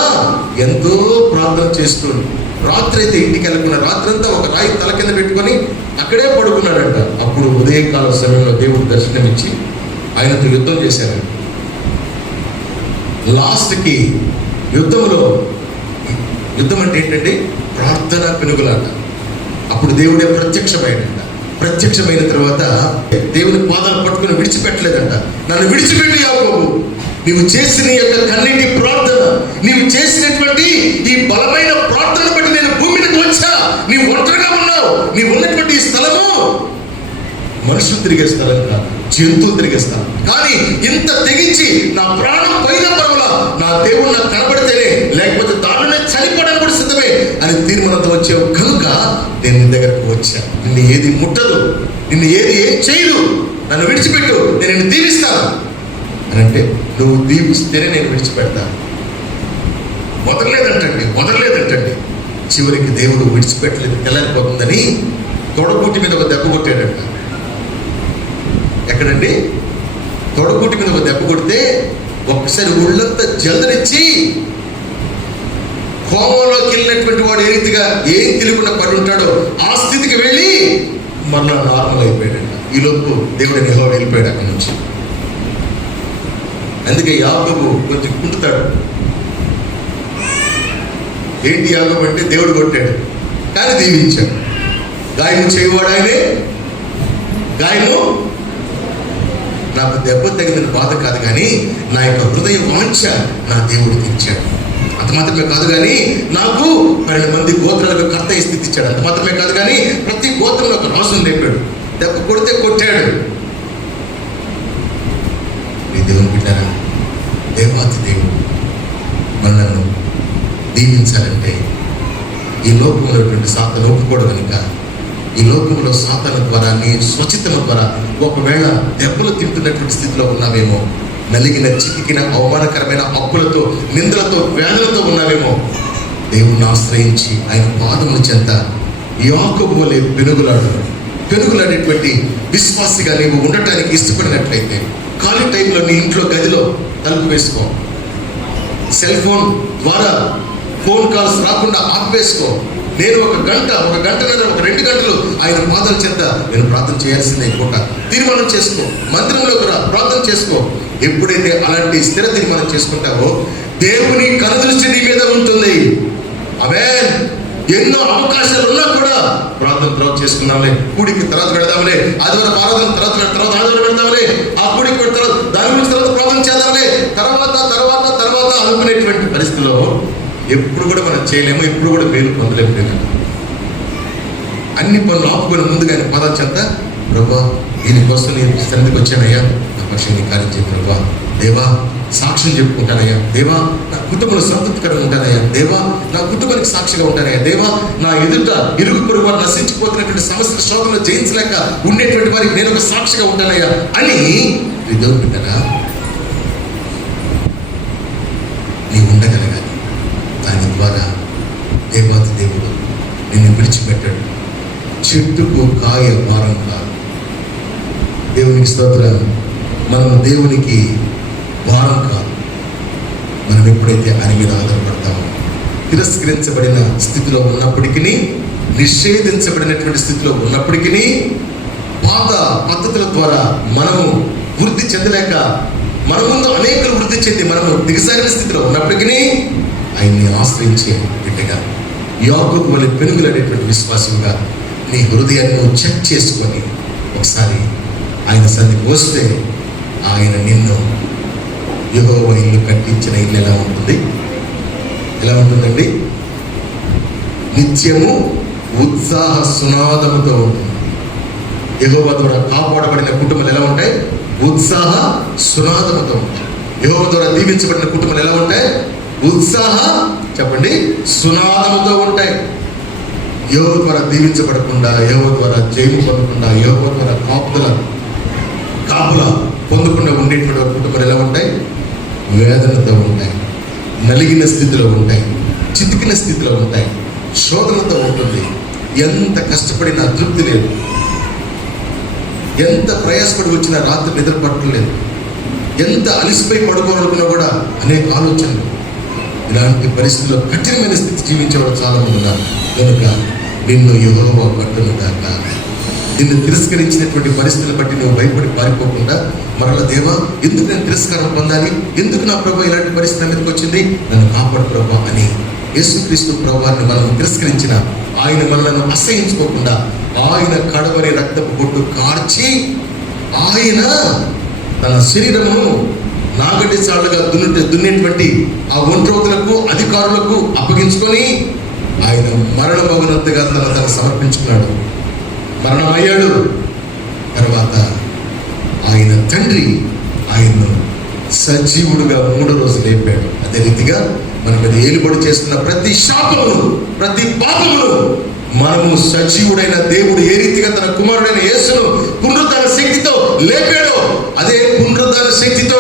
ఎంతో ప్రార్థన చేస్తుంది. రాత్రి అయితే ఇంటికి వెళ్ళకుండా రాత్రంతా ఒక రాయి తల కింద పెట్టుకొని అక్కడే పడుకున్నాడంట. అప్పుడు ఉదయకాల సమయంలో దేవుడు దర్శనమిచ్చి ఆయనతో యుద్ధం చేశారు. లాస్ట్కి యుద్ధం అంటే ఏంటంటే ప్రార్థన పెనుగులాట. అప్పుడు దేవుడే ప్రత్యక్షమైన తర్వాత దేవుని పాదాలు పట్టుకుని విడిచిపెట్టలేదంట. నన్ను విడిచిపెట్టి యాకోబు, నీవు చేసిన యొక్క కన్నీటి ప్రార్థన, నీవు చేసినటువంటి ఈ బలమైన ప్రార్థన బట్టి నేను భూమి మీదకి వచ్చా. నీవు ఒంటరిగా ఉన్నావు. నీవు ఉన్నటువంటి ఈ స్థలము మనుషులు తిరిగే స్థలం కాదు, జంతువులు తిరిగే స్థలం. కానీ ఇంత తెగించి నా ప్రాణం పోయిన పర్వాలా, నా దేవుడు నాకు కనబడితేనే, లేకపోతే దానిలోనే చనిపోవడానికి కూడా సిద్ధమే అని తీర్మానంతో వచ్చావు కనుక నేను నీ దగ్గరకు వచ్చా. నిన్ను ఏది ముట్టదు, నిన్ను ఏం చేయదు, నన్ను విడిచిపెట్టు, నేను నిన్ను దీవిస్తాను అని అంటే, నువ్వు దీవిస్తేనే నేను విడిచిపెడతాను. వదలలేదంటండి. చివరికి దేవుడు విడిచిపెట్టలేదు, తెల్లారిపోతుందని తొడగూటి మీద ఒక దెబ్బ కొట్టాడంట. ఎక్కడండి? తొడగూటి మీద ఒక దెబ్బ కొడితే ఒక్కసారి ఒళ్ళంతా జల్దనిచ్చి కోమంలోకి వెళ్ళినటువంటి వాడు ఏ రీతిగా ఏం తెలియకుండా పడి ఉంటాడో ఆ స్థితికి వెళ్ళి మరలా నార్మల్ అయిపోయాడంట. ఈలోపు దేవుడిని యెహోవా వెళ్ళిపోయాడు అక్కడి నుంచి. అందుకే యాకోబు కొంచెం కుంటుతాడు. ఏంటి యాగం అంటే దేవుడు కొట్టాడు కానీ దీవించాడు. గాయము చేయవాడు ఆయనే. గాయము నాకు దెబ్బ తగిన బాధ కాదు కానీ నా యొక్క హృదయ వాంఛ నా దేవుడు తీర్చాడు. అంత మాత్రమే కాదు కానీ నాకు 12 మంది గోత్రాలకు కర్త స్థితి ఇచ్చాడు. అంత మాత్రమే కాదు కానీ ప్రతి గోత్రంలో ఒక రాజును లేపాడు. దెబ్బ కొడితే కొట్టాడు. నీ దేవుని బిడ్డారా, దేవాతి దేవుడు మనల్ని దీవించాలంటే ఈ లోకంలో సాతాను ఒప్పుకోవడం కనుక, ఈ లోకంలో సాతాను ద్వారా నీ స్వచిత్తన ద్వారా ఒకవేళ దెబ్బలు తింటున్నటువంటి స్థితిలో ఉన్నావేమో, నలిగిన చిక్కిన అవమానకరమైన అప్పులతో నిందలతో వేదనతో ఉన్నావేమో, దేవుణ్ణి ఆశ్రయించి ఆయన పాదముల చెంత యాకోబు వలె పెనుగులాడేటువంటి విశ్వాసిగా నీవు ఉండటానికి ఇష్టపడినట్లయితే ఖాళీ టైంలో నీ ఇంట్లో గదిలో తలుపు వేసుకో. సెల్ ఫోన్ ద్వారా ఫోన్ కాల్స్ రాకుండా ఆపేసుకో. నేను ఒక గంటన్నర 2 గంటలు ఆయన పాదాల చెంత నేను ప్రార్థన చేయాల్సిందే. పూట తీర్మానం చేసుకో. మందిరంలో కూడా ప్రార్థన చేసుకో. ఎప్పుడైతే అలాంటి స్థిర తీర్మానం చేసుకుంటావో దేవుని కనుదృష్టి నీ మీద ఉంటుంది. ఆమేన్. ఎన్నో అవకాశాలు ఉన్నా కూడా ప్రార్థన తర్వాత చేసుకున్నాంలే, కూడికి తర్వాత పెడదాంలే, ఆదివారం ఆరాధన తర్వాత ఆదివారం పెడదాంలే, ఆ కూడికి పెడతారు దాని గురించి తర్వాత ప్రార్థన చేద్దాంలే, తర్వాత అనుకునేటువంటి పరిస్థితిలో ఎప్పుడు కూడా మనం చేయలేము, ఎప్పుడు కూడా మేలు పొందలేము. అన్ని పనులు ఆపుకొని ముందుగానే పాదాల చెంత, ప్రభా దీనికోసం నేను సన్నిధికి వచ్చానయ్యా, నా పక్షాన్ని నీ కార్యం చేయి ప్రభా. దేవా సాక్ష్యం చెప్పుకుంటానయ్యా. దేవా నా కుటుంబంలో సంతృప్తికరంగా ఉంటానయ్యా. దేవా నా కుటుంబానికి సాక్షిగా ఉంటానయ్యా. దేవా నా ఎదుట ఇరుగు పొరుగు వారు నశించిపోతున్నటువంటి సమస్యల శోధనలో జయించలేక ఉండేటువంటి వారికి నేను ఒక సాక్షిగా ఉంటానయ్యా అని దేవుడు బిడ్డరా నీవు ఉండగలగాలి. దాని ద్వారా దేవాతి దేవుడు నిన్ను విడిచిపెట్టాడు. చెట్టుకు కాయ భారం కాదు. దేవునికి స్తోత్రం. మనం దేవునికి భారం కాదు. మనం ఎప్పుడైతే ఆయన మీద ఆధారపడతామో, తిరస్కరించబడిన స్థితిలో ఉన్నప్పటికీ, నిషేధించబడినటువంటి స్థితిలో ఉన్నప్పటికీ, పాత పద్ధతుల ద్వారా మనము వృద్ధి చెందలేక మన ముందు అనేకలు వృద్ధి చెంది మనము దిగజారిన స్థితిలో ఉన్నప్పటికీ ఆయన్ని ఆశ్రయించే బిడ్డగా, యాకోబు వలె పెనుగులాడేటువంటి విశ్వాసంగా నీ హృదయాన్ని నువ్వు చెక్ చేసుకొని ఒకసారి ఆయన సన్నిధికి వస్తే ఆయన నిన్ను యెహోవా ఇల్లు కట్టించిన ఇల్లు ఎలా ఉంటుంది? ఎలా ఉంటుందండి? నిత్యము ఉత్సాహ సునాదముతో ఉంటుంది. యెహోవా ద్వారా కాపాడబడిన కుటుంబాలు ఎలా ఉంటాయి? ఉత్సాహ సునాదముతో ఉంటాయి. యెహోవా ద్వారా దీవించబడిన కుటుంబాలు ఎలా ఉంటాయి? ఉత్సాహ చెప్పండి సునాదముతో ఉంటాయి. యెహోవా ద్వారా దీవించబడకుండా, యెహోవా ద్వారా జయము పొందకుండా, యెహోవా ద్వారా కాపుల పొందకుండా ఉండేటువంటి కుటుంబాలు ఎలా ఉంటాయి? వేదనతో ఉంటాయి, నలిగిన స్థితిలో ఉంటాయి, చితికిన స్థితిలో ఉంటాయి, శోధనతో ఉంటుంది. ఎంత కష్టపడినా తృప్తి లేదు, ఎంత ప్రయాసపడి వచ్చినా రాత్రి నిద్ర పట్టలేదు, ఎంత అలిసిపోయి పడుకోవాలనుకున్నా కూడా అనేక ఆలోచనలు. ఇలాంటి పరిస్థితుల్లో కఠినమైన స్థితి జీవించేవాడు చాలా మంది ఉన్నారు. కనుక నిన్ను యెహోవా కట్టును గాక. నిన్ను తిరస్కరించినటువంటి పరిస్థితులను బట్టి నువ్వు భయపడి పారిపోకుండా మరలా దేవా ఎందుకు నేను తిరస్కారం పొందాలి, ఎందుకు నా ప్రభు ఇలాంటి పరిస్థితి మీదకి వచ్చింది, నన్ను కాపాడు ప్రభు అని యేసుక్రీస్తు ప్రభువాన్ని మనం తిరస్కరించిన ఆయన మనలను అసహించుకోకుండా ఆయన కడవని రక్తపు బొట్టు కార్చి ఆయన తన శరీరమును నాగటి చాళ్ళుగా దున్నేటువంటి ఆ ఒంట్రోతులకు అధికారులకు అప్పగించుకొని ఆయన మరణమగునంతగా తనను సమర్పించుకున్నాడు. మరణమయ్యాడు. తర్వాత ఆయన తండ్రి ఆయన్ను సజీవుడుగా 3వ రోజు లేపాడు. అదే రీతిగా మన మీద ఏలుబడి చేస్తున్న ప్రతి శాపమును, ప్రతి పాపమును మనము సజీవుడైన దేవుడు ఏ రీతిగా తన కుమారుడైన యేసును పునరుద్ధరణ శక్తితో లేపాడో, అదే పునరుద్ధరణ శక్తితో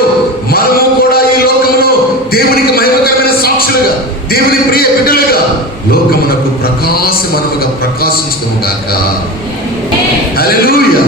మనము కూడా ఈ లోకంలో దేవునికి మహిమకరమైన సాక్షులుగా, దేవుని ప్రియ బిడ్డలుగా లోకమునకు ప్రకాశమానముగా ప్రకాశించుదుము గాక. హల్లెలూయా.